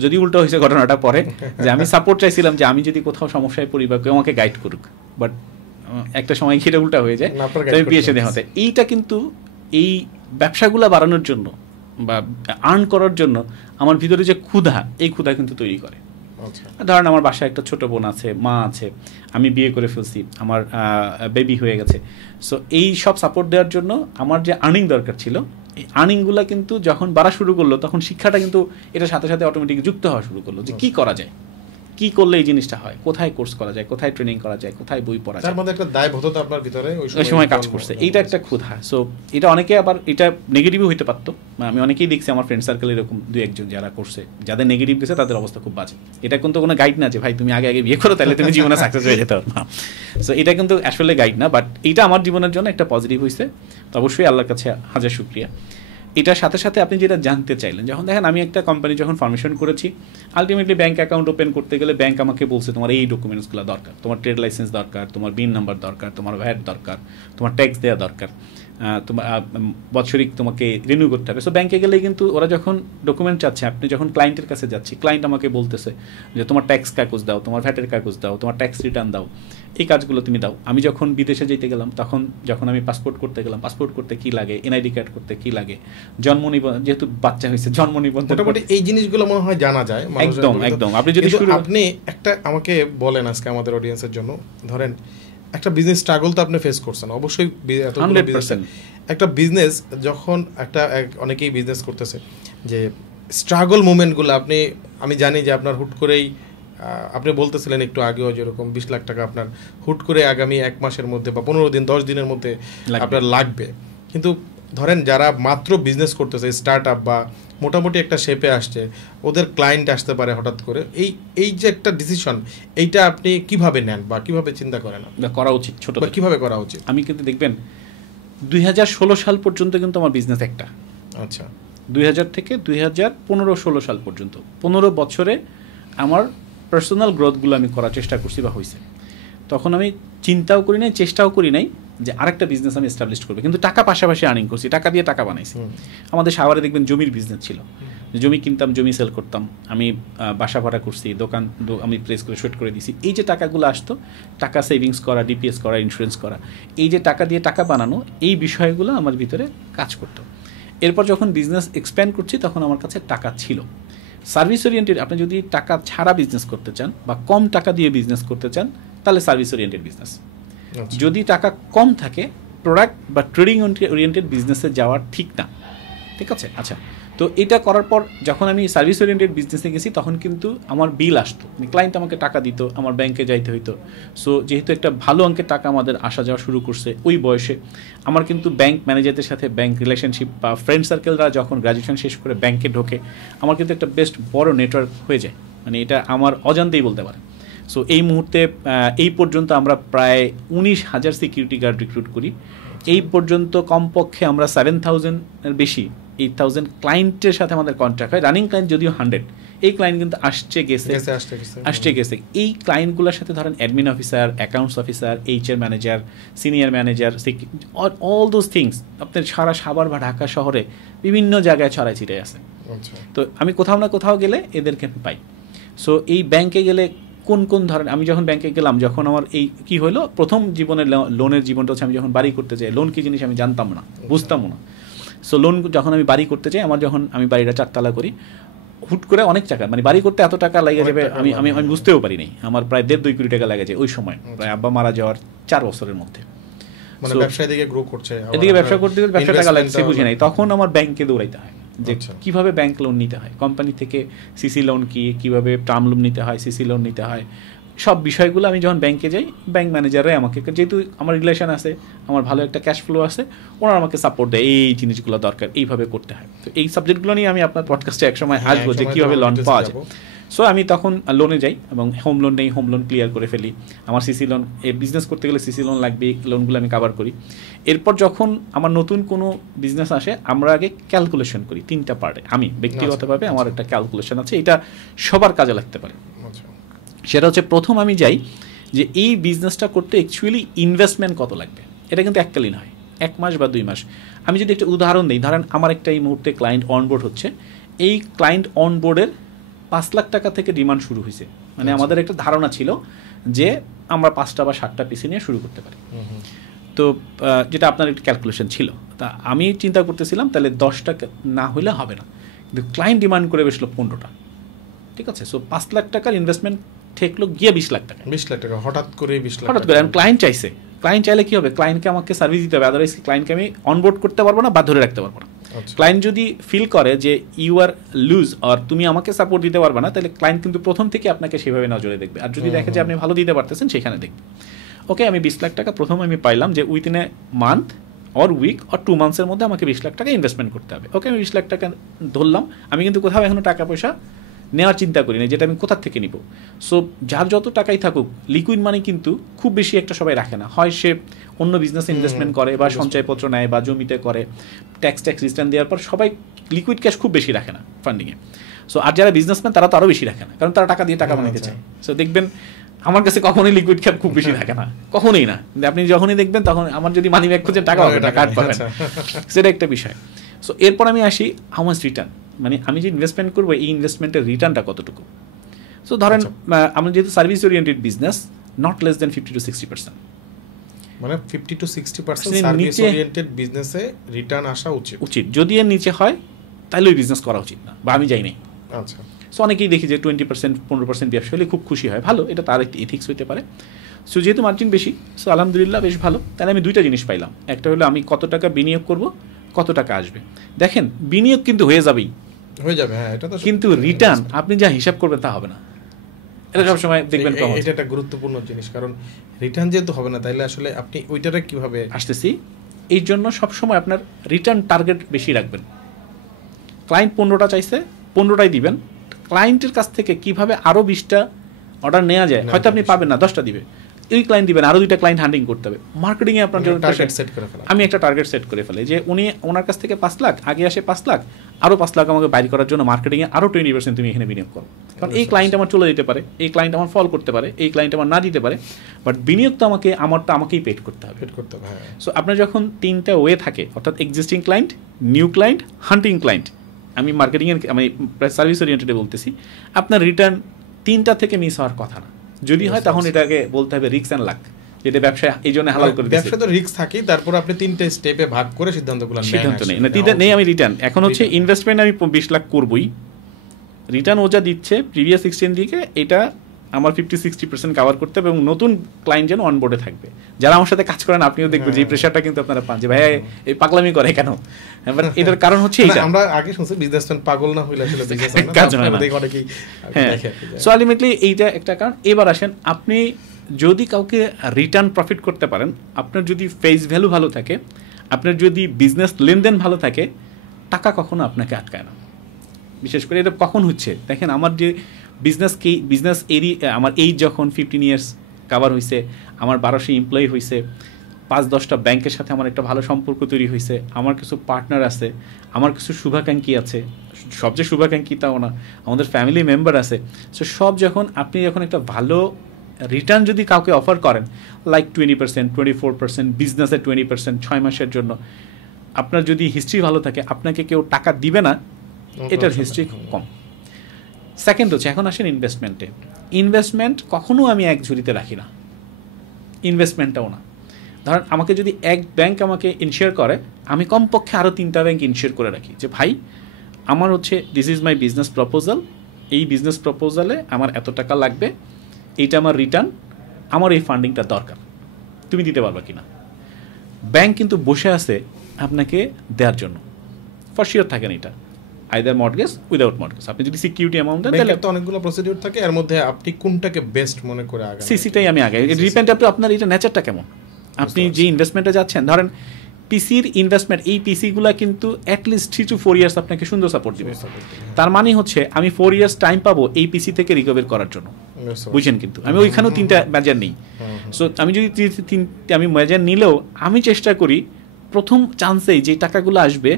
যদি উল্টো হয়েছে ঘটনাটা পরে, যে আমি সাপোর্ট চাইছিলাম যে আমি যদি কোথাও সমস্যায় পড়ি বা কেউ আমাকে গাইড করুক, বাট একটা সময় ঘিরে উল্টা হয়ে যায়, তাই বিয়ে সাথে হতে। এইটা কিন্তু এই ব্যবসাগুলো বাড়ানোর জন্য বা আর্ন করার জন্য আমার ভিতরে যে ক্ষুধা, এই ক্ষুধা কিন্তু তৈরি করে। ধরেন আমার বাসায় একটা ছোট বোন আছে, মা আছে, আমি বিয়ে করে ফেলছি, আমার বেবি হয়ে গেছে। সো এই সব সাপোর্ট দেওয়ার জন্য আমার যে আর্নিং দরকার ছিল, এই আর্নিংগুলো কিন্তু যখন বাড়া শুরু করলো, তখন শিক্ষাটা কিন্তু এটার সাথে সাথে অটোমেটিক যুক্ত হওয়া শুরু করলো, যে কি করা যায়, কি করলে এই জিনিসটা হয়, কোথায় কোর্স করা যায়, কোথায় ট্রেনিং করা যায়, কোথায় বই পড়া যায়। তার মধ্যে একটা দায়বদ্ধতা আপনার ভিতরে ওই সময় কাজ করছে, এইটা একটা ক্ষুধা। সো এটা অনেকে আবার এটা নেগেটিভও হইতে পারতো। আমি অনেকেই দেখছি আমার ফ্রেন্ড সার্কেল এরকম দু একজন যারা করছে, যাদের নেগেটিভ গেছে তাদের অবস্থা খুব বাজে। এটা কিন্তু কোনো গাইড না যে ভাই তুমি আগে বিয়ে করো তাহলে তুমি জীবনে সাকসেস হয়ে যেতে পারো না। সো এটা কিন্তু আসলে গাইড না, বাট এইটা আমার জীবনের জন্য একটা পজিটিভ হয়েছে, তো অবশ্যই আল্লাহর কাছে হাজার শুকরিয়া। এটার সাথে সাথে আপনি যেটা জানতে চাইলেন, যখন দেখেন আমি একটা কোম্পানি যখন ফর্মেশন করেছি, আলটিমেটলি ব্যাঙ্ক অ্যাকাউন্ট ওপেন করতে গেলে ব্যাঙ্ক আমাকে বলছে তোমার এই ডকুমেন্টসগুলো দরকার, তোমার ট্রেড লাইসেন্স দরকার, তোমার বিন নাম্বার দরকার, তোমার ভ্যাট দরকার, তোমার ট্যাক্স দেওয়া দরকার, তোমার বৎসরিক তোমাকে রিনিউ করতে হবে। সো ব্যাঙ্কে গেলেই কিন্তু ওরা যখন ডকুমেন্ট চাচ্ছে, আপনি যখন ক্লায়েন্টের কাছে যাচ্ছি, ক্লায়েন্ট আমাকে বলতেছে যে তোমার ট্যাক্স কাগজ দাও, তোমার ভ্যাটের কাগজ দাও, তোমার ট্যাক্স রিটার্ন দাও, এই কাজগুলো তুমি দাও। আমি যখন বিদেশে যেতে গেলাম, তখন যখন আমি পাসপোর্ট করতে গেলাম, পাসপোর্ট করতে কী লাগে, এনআইডি কার্ড করতে কী লাগে, জন্ম নিবন্ধন, যেহেতু বাচ্চা হয়েছে জন্ম নিবন্ধন, মোটামুটি এই জিনিসগুলো মনে হয় জানা যায়। একদম একদম। আপনি যদি আপনি একটা আমাকে বলেন আজকে আমাদের অডিয়েন্সের জন্য, ধরেন একটা বিজনেস স্ট্রাগল তো আপনি ফেস করছেন অবশ্যই, 100%। একটা বিজনেস যখন একটা অনেকেই বিজনেস করতেছে, যে স্ট্রাগল মুভমেন্টগুলো আপনি, আমি জানি যে আপনার হুট করেই আপনি বলতেছিলেন একটু আগেও যেরকম 20 লাখ টাকা আপনার হুট করে আগামী 1 মাসের মধ্যে বা 15 দিন 10 দিনের মধ্যে আপনার লাগবে, কিন্তু ধরেন যারা মাত্র বিজনেস করতেছে, স্টার্ট আপ বা মোটামুটি একটা শেপে আসছে, ওদের ক্লায়েন্ট আসতে পারে হঠাৎ করে, এই যে একটা ডিসিশন, এইটা আপনি কিভাবে নেন বা কিভাবে চিন্তা করেন করা উচিত, ছোট কিভাবে করা উচিত? আমি কিন্তু দেখবেন 2016 সাল পর্যন্ত কিন্তু আমার বিজনেস একটা, আচ্ছা 2000 থেকে 2015-16 সাল পর্যন্ত 15 বছরে আমার পার্সোনাল গ্রোথগুলো আমি করার চেষ্টা করছি বা হয়েছে। তখন আমি চিন্তাও করি নাই, চেষ্টাও করি নাই যে আরেকটা বিজনেস আমি এস্টাবলিশ করবো, কিন্তু টাকা পাশাপাশি আর্নিং করছি, টাকা দিয়ে টাকা বানাইছি। আমাদের সাভারে দেখবেন জমির বিজনেস ছিল, জমি কিনতাম, জমি সেল করতাম, আমি বাসা ভাড়া করছি, দোকান আমি প্লেস করে শুট করে দিছি। এই যে টাকাগুলো আসতো, টাকা সেভিংস করা, ডিপিএস করা, ইন্স্যুরেন্স করা, এই যে টাকা দিয়ে টাকা বানানো, এই বিষয়গুলো আমার ভিতরে কাজ করতো। এরপর যখন বিজনেস এক্সপ্যান্ড করছি তখন আমার কাছে টাকা ছিল। সার্ভিস ওরিয়েন্টেড, আপনি যদি টাকা ছাড়া বিজনেস করতে চান বা কম টাকা দিয়ে বিজনেস করতে চান, তাহলে সার্ভিস ওরিয়েন্টেড বিজনেস। যদি টাকা কম থাকে, প্রোডাক্ট বা ট্রেডিং ওরিয়েন্টেড বিজনেসে যাওয়ার ঠিক না, ঠিক আছে? আচ্ছা, তো এটা করার পর যখন আমি সার্ভিস ওরিয়েন্টেড বিজনেসে গেছি তখন কিন্তু আমার বিল আসতো, ক্লায়েন্ট আমাকে টাকা দিত, আমার ব্যাংকে যাইতে হইতো। সো যেহেতু একটা ভালো অঙ্কের টাকা আমাদের আসা যাওয়া শুরু করছে ওই বয়সে, আমার কিন্তু ব্যাংক ম্যানেজারদের সাথে ব্যাংক রিলেশনশিপ বা ফ্রেন্ড সার্কেলরা যখন গ্র্যাজুয়েশন শেষ করে ব্যাংকে ঢোকে, আমার কিন্তু একটা বেস্ট বড় নেটওয়ার্ক হয়ে যায়, মানে এটা আমার অজান্তেই বলতে পারে। সো এই মুহূর্তে এই পর্যন্ত আমরা প্রায় 19,000 সিকিউরিটি গার্ড রিক্রুট করি। এই পর্যন্ত কমপক্ষে আমরা 7,000-এর বেশি 8,000 ক্লায়েন্টের সাথে আমাদের কন্ট্রাক্ট হয়। রানিং ক্লায়েন্ট যদিও 100, এই ক্লায়েন্ট কিন্তু আসছে গেছে। এই ক্লায়েন্টগুলোর সাথে ধরেন admin officer, accounts officer, HR manager, senior manager, all those things আপনার সারা সাভার বা ঢাকা শহরে বিভিন্ন জায়গায় ছড়াই ছিটাই আছে। তো আমি কোথাও না কোথাও গেলে এদেরকে আমি পাই। সো এই ব্যাংকে গেলে কোন ধরেন, আমি যখন ব্যাংকে গেলাম, যখন আমার এই কি হলো, প্রথম জীবনের লোনের জীবনটা হচ্ছে আমি যখন বাড়ি করতে যাই, লোন কি জিনিস আমি জানতাম না, বুঝতামও না। সো লোন যখন আমি বাড়ি করতে চাই, আমার যখন আমি বাড়িটা 4 তলা করি, হুট করে অনেক টাকা, মানে বাড়ি করতে এত টাকা লেগে যাবে আমি বুঝতেও পারি নাই। আমার প্রায় 1.5-2 কোটি টাকা লেগে যায় ওই সময়, প্রায় আব্বা মারা যাওয়ার 4 বছরের মধ্যে। মানে ব্যবসা এদিকে গ্রো করছে, এদিকে ব্যবসা করতে গেলে ব্যবসা টাকা লাগছে বুঝি নাই, তখন আমার ব্যাংকে দৌড়াইতে হয় যে কিভাবে ব্যাংক লোন নিতে হয়, কোম্পানি থেকে সিসি লোন কিভাবে টার্ম লোন নিতে হয়, সিসি লোন নিতে হয়, সব বিষয়গুলো আমি যখন ব্যাংকে যাই, ব্যাংক ম্যানেজাররাই আমাকে, যেহেতু আমার রিলেশন আছে, আমার ভালো একটা ক্যাশ ফ্লো আছে, ওনারা আমাকে সাপোর্ট দেয়, এই জিনিসগুলো দরকার, এইভাবে করতে হয়। তো এই সাবজেক্টগুলো নিয়ে আমি আপনার পডকাস্টে একসময় আসবো যে কীভাবে লোন পাওয়া যায়। সো আমি তখন লোনে যাই এবং হোম লোন নেই, হোম লোন ক্লিয়ার করে ফেলি। আমার সিসি লোন, এই বিজনেস করতে গেলে সিসি লোন লাগবে, লোনগুলো আমি কাভার করি। এরপর যখন আমার নতুন কোনো বিজনেস আসে, আমরা আগে ক্যালকুলেশন করি 3টা পার্টে। আমি ব্যক্তিগতভাবে আমার একটা ক্যালকুলেশন আছে, এটা সবার কাজে লাগতে পারে। সেটা হচ্ছে, প্রথম আমি যাই যে এই বিজনেসটা করতে অ্যাকচুয়ালি ইনভেস্টমেন্ট কত লাগবে। এটা কিন্তু এককালীন হয়, 1 মাস বা 2 মাস। আমি যদি একটা উদাহরণ দিই, ধরেন আমার একটা এই মুহূর্তে ক্লায়েন্ট অনবোর্ড হচ্ছে, এই ক্লায়েন্ট অনবোর্ডের 5 লাখ টাকা থেকে ডিমান্ড শুরু হয়েছে। মানে আমাদের একটা ধারণা ছিল যে আমরা 5টা বা 7টা পিসি নিয়ে শুরু করতে পারি। তো যেটা আপনার একটা ক্যালকুলেশন ছিল, তা আমি চিন্তা করতেছিলাম তাহলে 10টা না হলে হবে না, কিন্তু ক্লায়েন্ট ডিমান্ড করে বসলো 15টা, ঠিক আছে? সো 5 লাখ টাকার ইনভেস্টমেন্ট ঠেকলো গিয়ে 20 লাখ টাকা। 20 লাখ টাকা হঠাৎ করে, 20 লাখ হঠাৎ করে। ক্লায়েন্ট চাইছে, ক্লায়েন্ট চাইলে কি হবে, ক্লায়েন্টকে আমাকে সার্ভিস দিতে হবে, আদারওয়াইজ ক্লায়েন্টকে আমি অনবোর্ড করতে পারবো না বা ধরে রাখতে পারবো না। ক্লায়েন্ট যদি ফিল করে যে ইউ আর লুজ আর তুমি আমাকে সাপোর্ট দিতে পারবে না, তাহলে ক্লায়েন্ট কিন্তু প্রথম থেকে আপনাকে সেভাবে নজরে দেখবে। আর যদি দেখে যে আপনি ভালো দিতে পারতেছেন, সেখানে দেখবে। ওকে, আমি 20 লাখ টাকা প্রথম আমি পাইলাম যে within a month or week or 2 মান্থসের মধ্যে আমাকে 20 লাখ টাকা ইনভেস্টমেন্ট করতে হবে। ওকে, আমি 20 লাখ টাকা ধরলাম। আমি কিন্তু কোথাও এখনো টাকা পয়সা নেওয়ার চিন্তা করি না, যেটা আমি কোথা থেকে নিব। সো যার যত টাকাই থাকুক, লিকুইড মানি কিন্তু খুব বেশি একটা সবাই রাখে না, হয় সে অন্য বিজনেসে ইনভেস্টমেন্ট করে বা সঞ্চয়পত্র নেয় বা জমিতে করে, ট্যাক্স রিটার্ন দেওয়ার পর সবাই লিকুইড ক্যাশ খুব বেশি রাখে না ফান্ডিংয়ে। সো আর যারা বিজনেসম্যান তারা তো আরও বেশি রাখে না, কারণ তারা টাকা দিয়ে টাকা বানাতে চায়। সো দেখবেন আমার কাছে কখনোই লিকুইড ক্যাশ খুব বেশি থাকে না, কখনোই না। আপনি যখনই দেখবেন তখন আমার যদি মানি ব্যাগ খুঁজে টাকা হবে না, কার্ড পাবেন, সেটা একটা বিষয়। সো এরপর আমি আসি হাউ মাচ রিটার্ন, মানে আমি যে ইনভেস্টমেন্ট করবো এই ইনভেস্টমেন্টের রিটার্নটা কতটুকু। সো ধরেন আমরা যেহেতু service oriented business, not less than 50 to 60%, মানে 50 to 60% সার্ভিস ওরিয়েন্টেড বিজনেসে রিটার্ন আসা উচিত। যদি এর নিচে হয় তাহলে ওই বিজনেস করা উচিত না, বা আমি যাই নাই। আচ্ছা। সো অনেকেই দেখি যে 20% 15% ব্যবসা হলে খুব খুশি হয়, ভালো, এটা তার একটা এথিক্স হতে পারে। সো যেহেতু মার্জিন বেশি, সো আলহামদুলিল্লাহ বেশ ভালো। তাহলে আমি 2টা জিনিস পাইলাম, একটা হলো আমি কত টাকা বিনিয়োগ করব, কত টাকা আসবে। দেখেন বিনিয়োগ কিন্তু হয়ে যাবেই, হয়ে যাবে, হ্যাঁ, এটা তো, কিন্তু রিটার্ন আপনি যা হিসাব করবেন তা হবে না। এটা সবসময় দেখবেন কম। এটা একটা গুরুত্বপূর্ণ জিনিস, কারণ রিটার্ন যেহেতু হবে না, তাইলে আসলে আপনি ওইটারে কিভাবে আসতেছি। এই জন্য সবসময় আপনার রিটার্ন টার্গেট বেশি রাখবেন। ক্লায়েন্ট 15টা চাইছে, 15টাই দিবেন। ক্লায়েন্টের কাছ থেকে কিভাবে আরও 20টা অর্ডার নেওয়া যায়, হয়তো আপনি পাবেন না, 10টা দিবে, এই ক্লায়েন্ট দিবেন, আরও 2টা ক্লায়েন্ট হ্যান্ডিং করতে হবে। মার্কেটিংয়ে আপনার জন্য টার্গেট সেট করে ফেলা। আমি একটা টার্গেট সেট করে ফেলি যে ওনার কাছ থেকে 5 লাখ, আগে আসে 5 লাখ, আরও 5 লাখ আমাকে বাইর করার জন্য মার্কেটিংয়ে আরও 20% তুমি এখানে বিনিয়োগ করো। কারণ এই ক্লায়েন্ট আমার চলে যেতে পারে, এই ক্লায়েন্ট আমার ফল করতে পারে, এই ক্লায়েন্ট আমার না দিতে পারে, বাট বিনিয়োগ তো আমাকেই পেড করতে হবে। সো আপনার যখন 3টা ওয়ে থাকে, অর্থাৎ এক্সিস্টিং ক্লায়েন্ট, নিউ ক্লায়েন্ট, হান্টিং ক্লায়েন্ট, আমি মার্কেটিংয়ের আমি সার্ভিস ওরিয়েন্টেডে বলতেছি, আপনার রিটার্ন 3টা থেকে মিস হওয়ার কথা না। যদি হয় তখন এটাকে বলতে হবে রিস্ক অ্যান্ড লাক, যেটা ব্যবসায় এই জন্য হালাল করে দিয়েছে। ব্যবসা তো রিস্ক থাকেই, তারপর আপনি 3টে স্টেপে ভাগ করে সিদ্ধান্তগুলো নেই না, 3টা নেই। আমি রিটার্ন এখন হচ্ছে ইনভেস্টমেন্ট আমি 20 লাখ করবই, রিটার্ন ও যা দিচ্ছে প্রিভিয়াস এক্সচেঞ্জ দিকে, এটা আমার 50-60% কাভার করতে হবে, এবং নতুন ক্লায়েন্ট যেন অনবোর্ডে থাকবে। যারা আমার সাথে কাজ করেন আপনিও দেখবেন যে এই প্রেশারটা কিন্তু আপনারা পান যে ভাই এই পাগলামি করে কেন। এটার কারণ হচ্ছে এইটা, আমরা আগে শুনছি বিজনেসম্যান পাগল না হইলে আসলে বিজনেস কাজ হয় না। হ্যাঁ, সো আলটিমেটলি এইটা একটা কারণ। এবার আসেন, আপনি যদি কাউকে রিটার্ন প্রফিট করতে পারেন, আপনার যদি ফেস ভ্যালু ভালো থাকে, আপনার যদি বিজনেস লেনদেন ভালো থাকে, টাকা কখনো আপনাকে আটকায় না। বিশেষ করে এটা কখন হচ্ছে দেখেন, আমার যে বিজনেস আমার এই যখন 15 ইয়ার্স কাভার হয়েছে, আমার 1200 এমপ্লয়ি হয়েছে, 5-10টা ব্যাংকের সাথে আমার একটা ভালো সম্পর্ক তৈরি হয়েছে, আমার কিছু পার্টনার আছে, আমার কিছু শুভাকাঙ্ক্ষী আছে, সবচেয়ে শুভাকাঙ্ক্ষী তাও না, আমাদের ফ্যামিলি মেম্বার আছে। সো সব যখন আপনি যখন একটা ভালো রিটার্ন যদি কাউকে অফার করেন, লাইক 20%, 24%, বিজনেসে 20%, 6 মাসের জন্য, আপনার যদি হিস্ট্রি ভালো থাকে, আপনাকে কেউ টাকা দিবে না, এটার হিস্ট্রি খুব কম। সেকেন্ড হচ্ছে, এখন আসেন ইনভেস্টমেন্টে। ইনভেস্টমেন্ট কখনো আমি এক ঝুড়িতে রাখি না, ইনভেস্টমেন্টটাও না। ধরেন আমাকে যদি এক ব্যাংক আমাকে ইনশিওর করে, আমি কমপক্ষে আরও 3টা ব্যাংক ইনশিওর করে রাখি যে ভাই আমার হচ্ছে this is my business proposal, এই বিজনেস প্রপোজালে আমার এত টাকা লাগবে, এইটা আমার রিটার্ন, আমার এই ফান্ডিংটা দরকার, তুমি দিতে পারবা কিনা। ব্যাংক কিন্তু বসে আছে আপনাকে দেওয়ার জন্য, ফর শিওর থাকেন এটা, আইদার মর্টগেজ, উইদাউট মর্টগেজ। আপনি যদি সিকিউরিটি অ্যামাউন্ট দেন, তাহলে তো অনেকগুলো প্রসিডিউর থাকে, এর মধ্যে আপনি কোনটাকে বেস্ট মনে করে আগে সিসিটাই আমি আগে ডিপেন্ড আপনি আপনার এটা নেচারটা কেমন, আপনি যে ইনভেস্টমেন্টে যাচ্ছেন। ধরেন পিসির ইনভেস্টমেন্ট, এই পিসিগুলা কিন্তু অ্যাটলিস্ট 3 to 4 ইয়ার্স আপনাকে সুন্দর সাপোর্ট দিবে। তার মানে হচ্ছে আমি 4 ইয়ার্স টাইম পাবো এই পিসি থেকে রিকভার করার জন্য, বুঝছেন। কিন্তু আমি ওইখানেও 3টা মেজার নেই। সো আমি যদি আমি মেজার নিলেও আমি চেষ্টা করি প্রথম চান্সেই যে টাকাগুলো আসবে,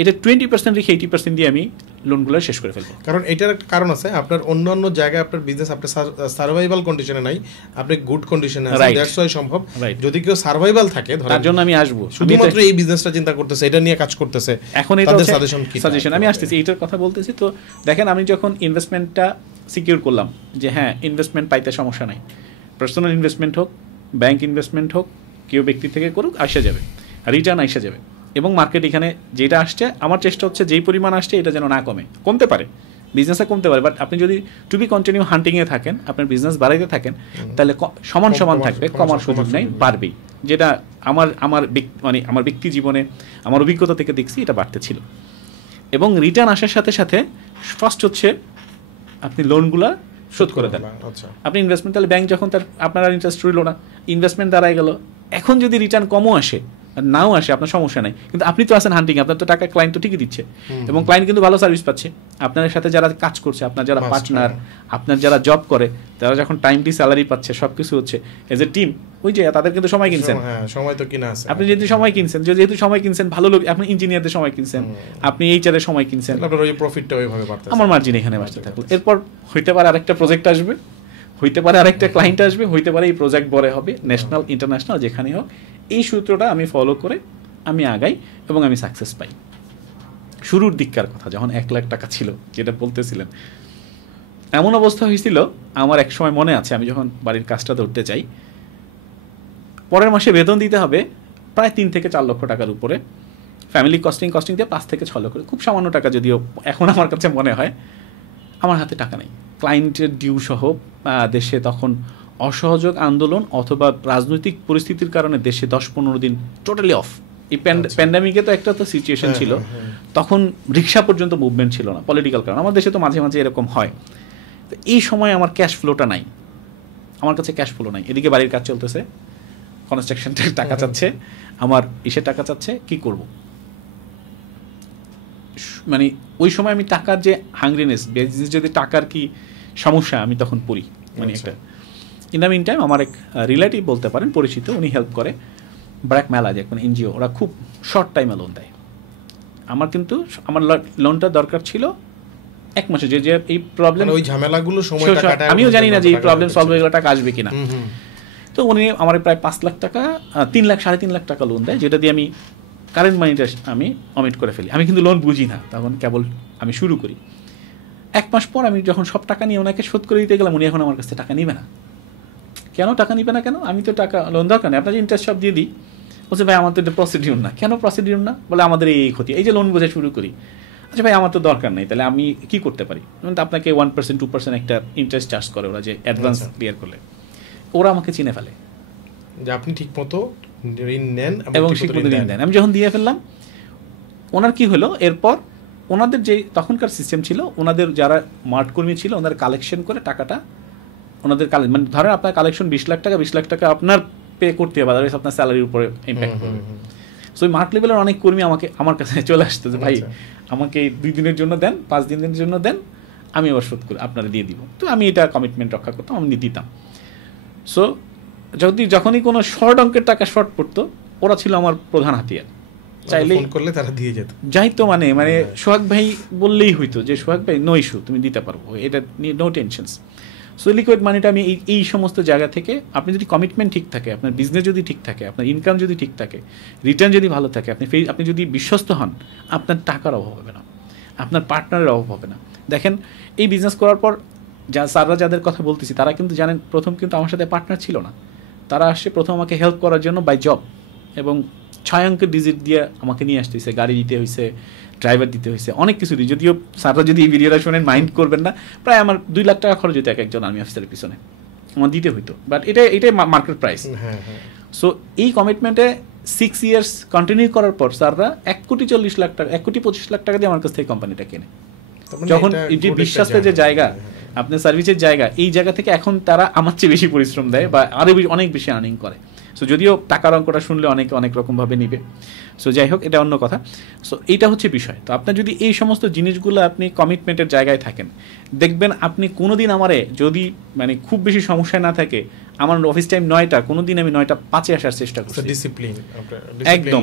এটা 20% রেখে 80% দিয়ে আমি লোনগুলো শেষ করে ফেলবো। কারণ এটার একটা কারণ আছে, আপনার অন্যান্য জায়গায় আপনার বিজনেস আপনার সার্ভাইভাল কন্ডিশনে নাই, আপনি গুড কন্ডিশনে আছেন, দ্যাটস ওয়াই সম্ভব। যদি কেউ সার্ভাইভাল থাকে, তার জন্য আমি আসবো, শুধুমাত্র এই বিজনেসটা চিন্তা করতেছে, এটা নিয়ে কাজ করতেছে, এখন এটা সাজেশন আমি আসতেছি, এইটার কথা বলতেছি। তো দেখেন, আমি যখন ইনভেস্টমেন্টটা সিকিউর করলাম যে হ্যাঁ ইনভেস্টমেন্ট পাইতে সমস্যা নাই, পার্সোনাল ইনভেস্টমেন্ট হোক, ব্যাংক ইনভেস্টমেন্ট হোক, কেউ ব্যক্তি থেকে করুক, আসা যাবে, রিটার্ন আসা যাবে। এবং মার্কেট এখানে যেটা আসছে, আমার চেষ্টা হচ্ছে যেই পরিমাণ আসছে এটা যেন না কমতে পারে, বিজনেসে কমতে পারে, বাট আপনি যদি টু বি কন্টিনিউ হান্টিংয়ে থাকেন, আপনার বিজনেস বাড়াইতে থাকেন, তাহলে সমান থাকবে, কমার সুযোগ নেই, বাড়বেই। যেটা আমার ব্যক্তি জীবনে আমার অভিজ্ঞতা থেকে দেখছি, এটা বাড়তে ছিল। এবং রিটার্ন আসার সাথে সাথে ফার্স্ট হচ্ছে আপনি লোনগুলা শোধ করে দেন। আপনি ইনভেস্টমেন্ট, তাহলে ব্যাংক যখন আপনার ইন্টারেস্ট রইল না, ইনভেস্টমেন্ট দাঁড়ায় গেল। এখন যদি রিটার্ন কমও আসে, নাও আসে, আপনার সমস্যা নাই, কিন্তু আপনি তো আছেন হান্টিং, আপনার তো টাকা ক্লায়েন্ট তো ঠিকই দিচ্ছে, এবং ক্লায়েন্ট কিন্তু ভালো সার্ভিস পাচ্ছে। আপনার সাথে যারা কাজ করছে, আপনার যারা পার্টনার, আপনার যারা জব করে, তারা যখন টাইমলি স্যালারি পাচ্ছে, সবকিছু হচ্ছে এজ এ টিম, ওই যে তাদের কিন্তু সময় কিনছেন, সময় তো কিনা আছে। আপনি যেহেতু সময় কিনছেন, যেহেতু সময় কিনছেন, ভালো লোক, আপনি ইঞ্জিনিয়ারদের সময় কিনছেন, আপনি এইচআর এর সময় কিনছেন, আপনার ওই প্রফিটটা ওইভাবে বাড়তেছে, আমার মার্জিন এখানে বাড়তে থাকলো। এরপর হইতে পারে আরেকটা প্রজেক্ট আসবে, হইতে পারে আরেকটা ক্লায়েন্ট আসবে, হইতে পারে এই প্রজেক্ট বড় হবে, ন্যাশনাল ইন্টারন্যাশনাল যেখানে হোক। এই সূত্রটা আমি ফলো করে আমি আগাই এবং আমি সাকসেস পাই। শুরুর দিককার কথা, যখন 1 লাখ টাকা ছিল, যেটা বলতেছিলেন, এমন অবস্থা হয়েছিল আমার এক সময় মনে আছে, আমি যখন বাড়ির কাজটা ধরতে চাই, পরের মাসে বেতন দিতে হবে প্রায় 3 থেকে 4 লক্ষ টাকার উপরে, ফ্যামিলি কস্টিং দিয়ে 5 থেকে 6 লক্ষ, খুব সামান্য টাকা যদিও এখন আমার কাছে মনে হয়। আমার হাতে টাকা নেই, ক্লায়েন্টের ডিউ সহ দেশে তখন অসহযোগ আন্দোলন অথবা রাজনৈতিক পরিস্থিতির কারণে দেশে 10-15 দিন টোটালি অফ। এই প্যান্ডামিকে তো একটা তো সিচুয়েশন ছিল, তখন রিক্সা পর্যন্ত মুভমেন্ট ছিল না পলিটিক্যাল কারণ। আমার দেশে তো মাঝে মাঝে এরকম হয়। এই সময় আমার ক্যাশ ফ্লোটা নাই, আমার কাছে ক্যাশ ফ্লো নাই, এদিকে বাড়ির কাজ চলতেছে, কনস্ট্রাকশনের টাকা চাচ্ছে, আমার ইসের টাকা চাচ্ছে, কি করব? মানে ওই সময় আমি টাকার যে হাংরিনেস, যদি টাকার কি সমস্যা আমি তখন পড়ি, মানে একটা ইন দ্য মিন টাইম আমার এক রিলেটিভ বলতে পারেন, পরিচিত, উনি হেল্প করে, ব্র্যাক মেলা যে একটা এনজিও, ওরা খুব শর্ট টাইমে লোন দেয়। আমার কিন্তু আমার লোনটা দরকার ছিল 1 মাসে, যে এই প্রবলেম, ওই ঝামেলাগুলো আমিও জানি না যে এই প্রবলেম সলভ হয়ে গেলে টাকা আসবে কিনা। তো উনি আমার প্রায় 5 লাখ টাকা, 3 লাখ 3.5 লাখ টাকা লোন দেয়, যেটা দিয়ে আমি কারেন্ট মানিটা আমি অমিট করে ফেলি। আমি কিন্তু লোন বুঝি না তখন, কেবল আমি শুরু করি। 1 মাস পর আমি যখন সব টাকা নিয়ে ওনাকে শোধ করে দিতে গেলাম, উনি এখন আমার কাছে টাকা নিবে না। কেন টাকা নিবে না? কেন? আমি তো টাকা লোন দরকার নেই, আপনার ইন্টারেস্ট সব দিয়ে দিই। বলছে ভাই আমার তো এটা প্রসিডিউর না। কেন প্রসিডিউর না? বলে আমাদের এই ক্ষতি, এই যে লোন বোঝা শুরু করি। আচ্ছা ভাই আমার তো দরকার নেই, তাহলে আমি কি করতে পারি? আপনাকে 1% 2% একটা ইন্টারেস্ট চার্জ করে ওরা, যে অ্যাডভান্স ক্লিয়ার করলে। ওরা আমাকে চিনে ফেলে যে আপনি ঠিক মতো ঋণ নেন এবং ঠিকমতো ঋণ দেন। আমি যখন দিয়ে ফেললাম, ওনার কি হলো, এরপর ওনাদের যে তখনকার সিস্টেম ছিল, ওনাদের যারা মার্ট কর্মী ছিল, ওনারা কালেকশন করে টাকাটা ওনাদের মানে ধরেন আপনার কালেকশন 20 লাখ টাকা, 20 লাখ টাকা আপনার পে করতে হবে, আদারওয়াইজ আপনার স্যালারির উপরে ইম্প্যাক্ট করবে। সো ওই মার্ট লেভেলের অনেক কর্মী আমার কাছে চলে আসতো যে ভাই আমাকে 2 দিনের জন্য দেন, 5 দিনের জন্য দেন, আমি আবার শোধ করে আপনারা দিয়ে দিব। তো আমি এটা কমিটমেন্ট রক্ষা করতাম, আমি দিতাম। সো যখনই কোনো শর্ট অঙ্কের টাকা শর্ট পড়তো, ওরা ছিল আমার প্রধান হাতিয়ার। চাইলেই ফোন করলে তারা দিয়ে যেত, যাইতো, মানে সোহাগ ভাই বললেই হইতো যে সোহাগ ভাই নো ইস্যু, তুমি দিতে পারবো, এটা নিয়ে নো টেনশনস। সো লিকুইড মানিটা আমি এই সমস্ত জায়গা থেকে, আপনি যদি কমিটমেন্ট ঠিক থাকে, আপনার বিজনেস যদি ঠিক থাকে, আপনার ইনকাম যদি ঠিক থাকে, রিটার্ন যদি ভালো থাকে, আপনি যদি বিশ্বস্ত হন, আপনার টাকার অভাব হবে না, আপনার পার্টনারের অভাব হবে না। দেখেন এই বিজনেস করার পর স্যাররা যাদের কথা বলতেছি, তারা কিন্তু জানেন প্রথম কিন্তু আমার সাথে পার্টনার ছিল না। তারা আসছে প্রথম আমাকে হেল্প করার জন্য বাই জব, এবং 6 অঙ্কের ডিজিট দিয়ে আমাকে নিয়ে আসতেছে, গাড়ি দিতে হয়েছে, ড্রাইভার দিতে হয়েছে, অনেক কিছু দিই। যদিও স্যাররা যদি এই ভিডিওটা শোনেন মাইন্ড করবেন না, প্রায় আমার 2 লাখ টাকা খরচ হতো একজন আর্মি অফিসারের পিছনে, আমার দিতে হইতো। বাট এটাই মার্কেট প্রাইস। সো এই কমিটমেন্টে 6 ইয়ার্স কন্টিনিউ করার পর স্যাররা 1,40 লাখ টাকা, 1,25 লাখ টাকা দিয়ে আমার কাছ থেকে কোম্পানিটা কেনে। যখন এই যে বিশ্বাসের যে জায়গা, আপনার সার্ভিসের জায়গা, এই জায়গা থেকে এখন তারা আমার চেয়ে বেশি পরিশ্রম দেয় বা আরও অনেক বেশি আর্নিং করে। সো যদিও টাকার অঙ্কটা শুনলে অনেক রকমভাবে নিবে, সো যাই হোক, এটা অন্য কথা। সো এইটা হচ্ছে বিষয়। তো আপনার যদি এই সমস্ত জিনিসগুলো আপনি কমিটমেন্টের জায়গায় থাকেন, দেখবেন আপনি কোনোদিন আমারে যদি মানে খুব বেশি সমস্যা না থাকে, আমার অফিস টাইম 9টা, কোনোদিন আমি 9:05 আসার চেষ্টা করছি, ডিসিপ্লিন একদম।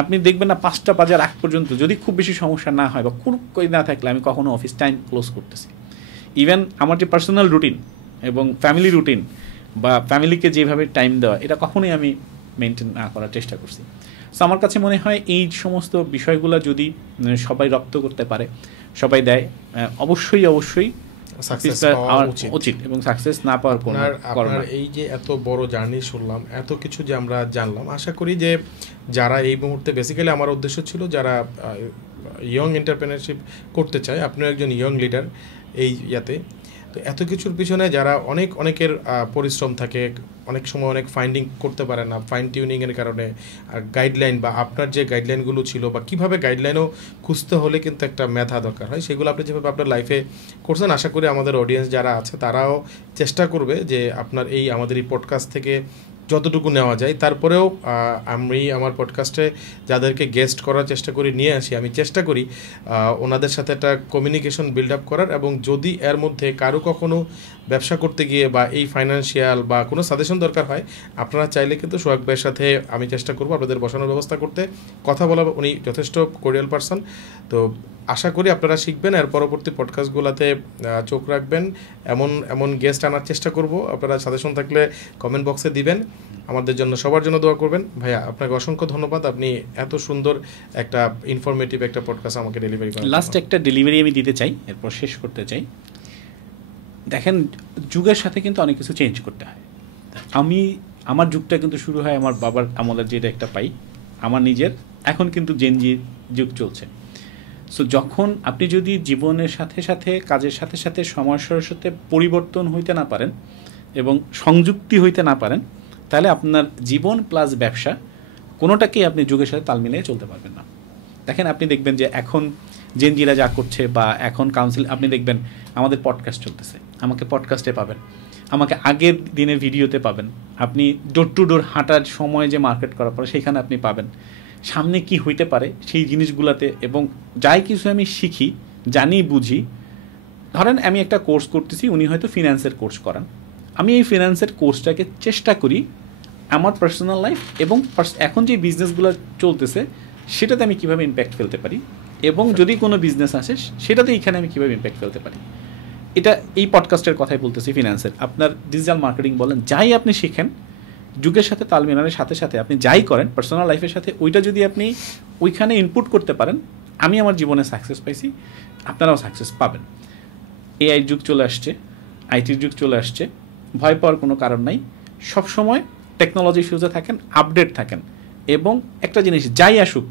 আপনি দেখবেন না 5টা বাজার আগ পর্যন্ত যদি খুব বেশি সমস্যা না হয় বা খুব না থাকলে আমি কখনো অফিস টাইম ক্লোজ করতেছি। ইভেন আমার যে পার্সোনাল রুটিন এবং ফ্যামিলি রুটিন বা ফ্যামিলিকে যেভাবে টাইম দেওয়া, এটা কখনোই আমি মেনটেন না করার চেষ্টা করছি। সো আমার কাছে মনে হয় এই সমস্ত বিষয়গুলো যদি সবাই রপ্ত করতে পারে, সবাই দেয়, অবশ্যই উচিত, এবং সাকসেস না পাওয়ার কোনো কারণ। এই যে এত বড় জার্নি শুনলাম, এত কিছু যে আমরা জানলাম, আশা করি যে যারা এই মুহূর্তে, বেসিক্যালি আমার উদ্দেশ্য ছিল যারা ইয়ং এন্টারপ্রেনারশিপ করতে চায়, আপনিও একজন ইয়ং লিডার এই ইয়াতে, তো এত কিছুর পিছনে যারা অনেকের পরিশ্রম থাকে, অনেক সময় অনেক ফাইন্ডিং করতে পারে না, ফাইন টিউনিংয়ের কারণে, আর গাইডলাইন বা আপনার যে গাইডলাইনগুলো ছিল বা কীভাবে গাইডলাইনও খুঁজতে হলে কিন্তু একটা মেধা দরকার হয়, সেগুলো আপনি যেভাবে আপনার লাইফে করছেন, আশা করি আমাদের অডিয়েন্স যারা আছে তারাও চেষ্টা করবে যে আপনার আমাদের এই পডকাস্ট থেকে যতটুকু নেওয়া যায়। তারপরেও আমি আমার পডকাস্টে যাদেরকে গেস্ট করার চেষ্টা করি, নিয়ে আসি, আমি চেষ্টা করি ওনাদের সাথে একটা কমিউনিকেশন বিল্ড আপ করার, এবং যদি এর মধ্যে কারো কখনো ব্যবসা করতে গিয়ে বা এই ফাইন্যান্সিয়াল বা কোনো সাজেশন দরকার হয়, আপনারা চাইলে কিন্তু সোহাগ ভাইয়ের সাথে আমি চেষ্টা করবো আপনাদের বসানোর ব্যবস্থা করতে, কথা বলা। উনি যথেষ্ট কোরিয়াল পারসন। তো আশা করি আপনারা শিখবেন, এর পরবর্তী পডকাস্টগুলোতে চোখ রাখবেন, এমন গেস্ট আনার চেষ্টা করব। আপনারা সাজেশন থাকলে কমেন্ট বক্সে দিবেন, আমাদের জন্য সবার জন্য দোয়া করবেন। ভাইয়া আপনাকে অসংখ্য ধন্যবাদ, আপনি এত সুন্দর একটা ইনফরমেটিভ একটা পডকাস্ট আমাকে ডেলিভারি করেন। লাস্ট একটা ডেলিভারি আমি দিতে চাই, এরপর শেষ করতে চাই। দেখেন, যুগের সাথে কিন্তু অনেক কিছু চেঞ্জ করতে হয়। আমার যুগটা কিন্তু শুরু হয় আমার বাবার আমলের, যেটা একটা পাই আমার নিজের, এখন কিন্তু জেনজি যুগ চলছে। সো যখন আপনি যদি জীবনের সাথে সাথে, কাজের সাথে সাথে, সমস্যার সাথে পরিবর্তন হইতে না পারেন এবং সংযুক্তি হইতে না পারেন, তাহলে আপনার জীবন প্লাস ব্যবসা কোনোটাকেই আপনি যুগের সাথে তাল মিলিয়ে চলতে পারবেন না। দেখেন, আপনি দেখবেন যে এখন জেনজিরা যা করছে বা এখন কাউন্সিল, আপনি দেখবেন আমাদের পডকাস্ট চলতেছে, আমাকে পডকাস্টে পাবেন, আমাকে আগের দিনের ভিডিওতে পাবেন, আপনি ডোর টু ডোর হাঁটার সময় যে মার্কেট করার পরে সেখানে আপনি পাবেন, সামনে কি হইতে পারে সেই জিনিসগুলোতে, এবং যাই কিছু আমি শিখি জানি বুঝি। ধরেন আমি একটা কোর্স করতেছি, উনি হয়তো ফিন্যান্সের কোর্স করান, আমি এই ফিন্যান্সের কোর্সটাকে চেষ্টা করি আমার পার্সোনাল লাইফ এবং এখন যে বিজনেসগুলো চলতেছে সেটাতে আমি কীভাবে ইম্প্যাক্ট ফেলতে পারি, এবং যদি কোনো বিজনেস আসে সেটাতে এইখানে আমি কীভাবে ইম্প্যাক্ট ফেলতে পারি। এটা এই পডকাস্টের কথাই বলতেছি। ফিন্যান্সের আপনার ডিজিটাল মার্কেটিং বলেন, যাই আপনি শিখেন যুগের সাথে তাল মেলানোর সাথে সাথে আপনি যাই করেন পার্সোনাল লাইফের সাথে, ওইটা যদি আপনি ওইখানে ইনপুট করতে পারেন, আমি আমার জীবনে সাকসেস পাইছি, আপনারাও সাকসেস পাবেন। এআই যুগ চলে আসছে, আইটির যুগ চলে আসছে, ভয় পাওয়ার কোনো কারণ নাই। সবসময় টেকনোলজি ফিউজে থাকেন, আপডেট থাকেন, এবং একটা জিনিস যাই আসুক,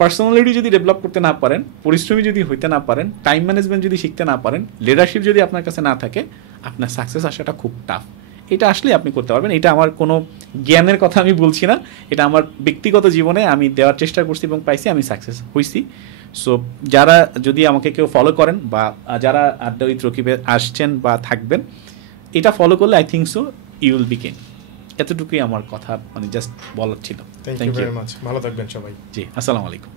পার্সোনালিটি যদি ডেভেলপ করতে না পারেন, পরিশ্রমী যদি হইতে না পারেন, টাইম ম্যানেজমেন্ট যদি শিখতে না পারেন, লিডারশিপ যদি আপনার কাছে না থাকে, আপনার সাকসেস আসাটা খুব টাফ। এটা আসলে আপনি করতে পারবেন। এটা আমার কোনো জ্ঞানের কথা আমি বলছি না, এটা আমার ব্যক্তিগত জীবনে আমি দেওয়ার চেষ্টা করছি এবং পাইছি, আমি সাকসেস হয়েছি। সো যারা যদি আমাকে কেউ ফলো করেন বা যারা আড্ডা উইথ রকিবে আসছেন বা থাকবেন, এটা ফলো করলে I think so you will be keen. এতটুকুই আমার কথা, মানে জাস্ট বলার ছিল। থ্যাংক ইউ ভেরি মাচ, ভালো থাকবেন সবাই। জি, আসসালামু আলাইকুম।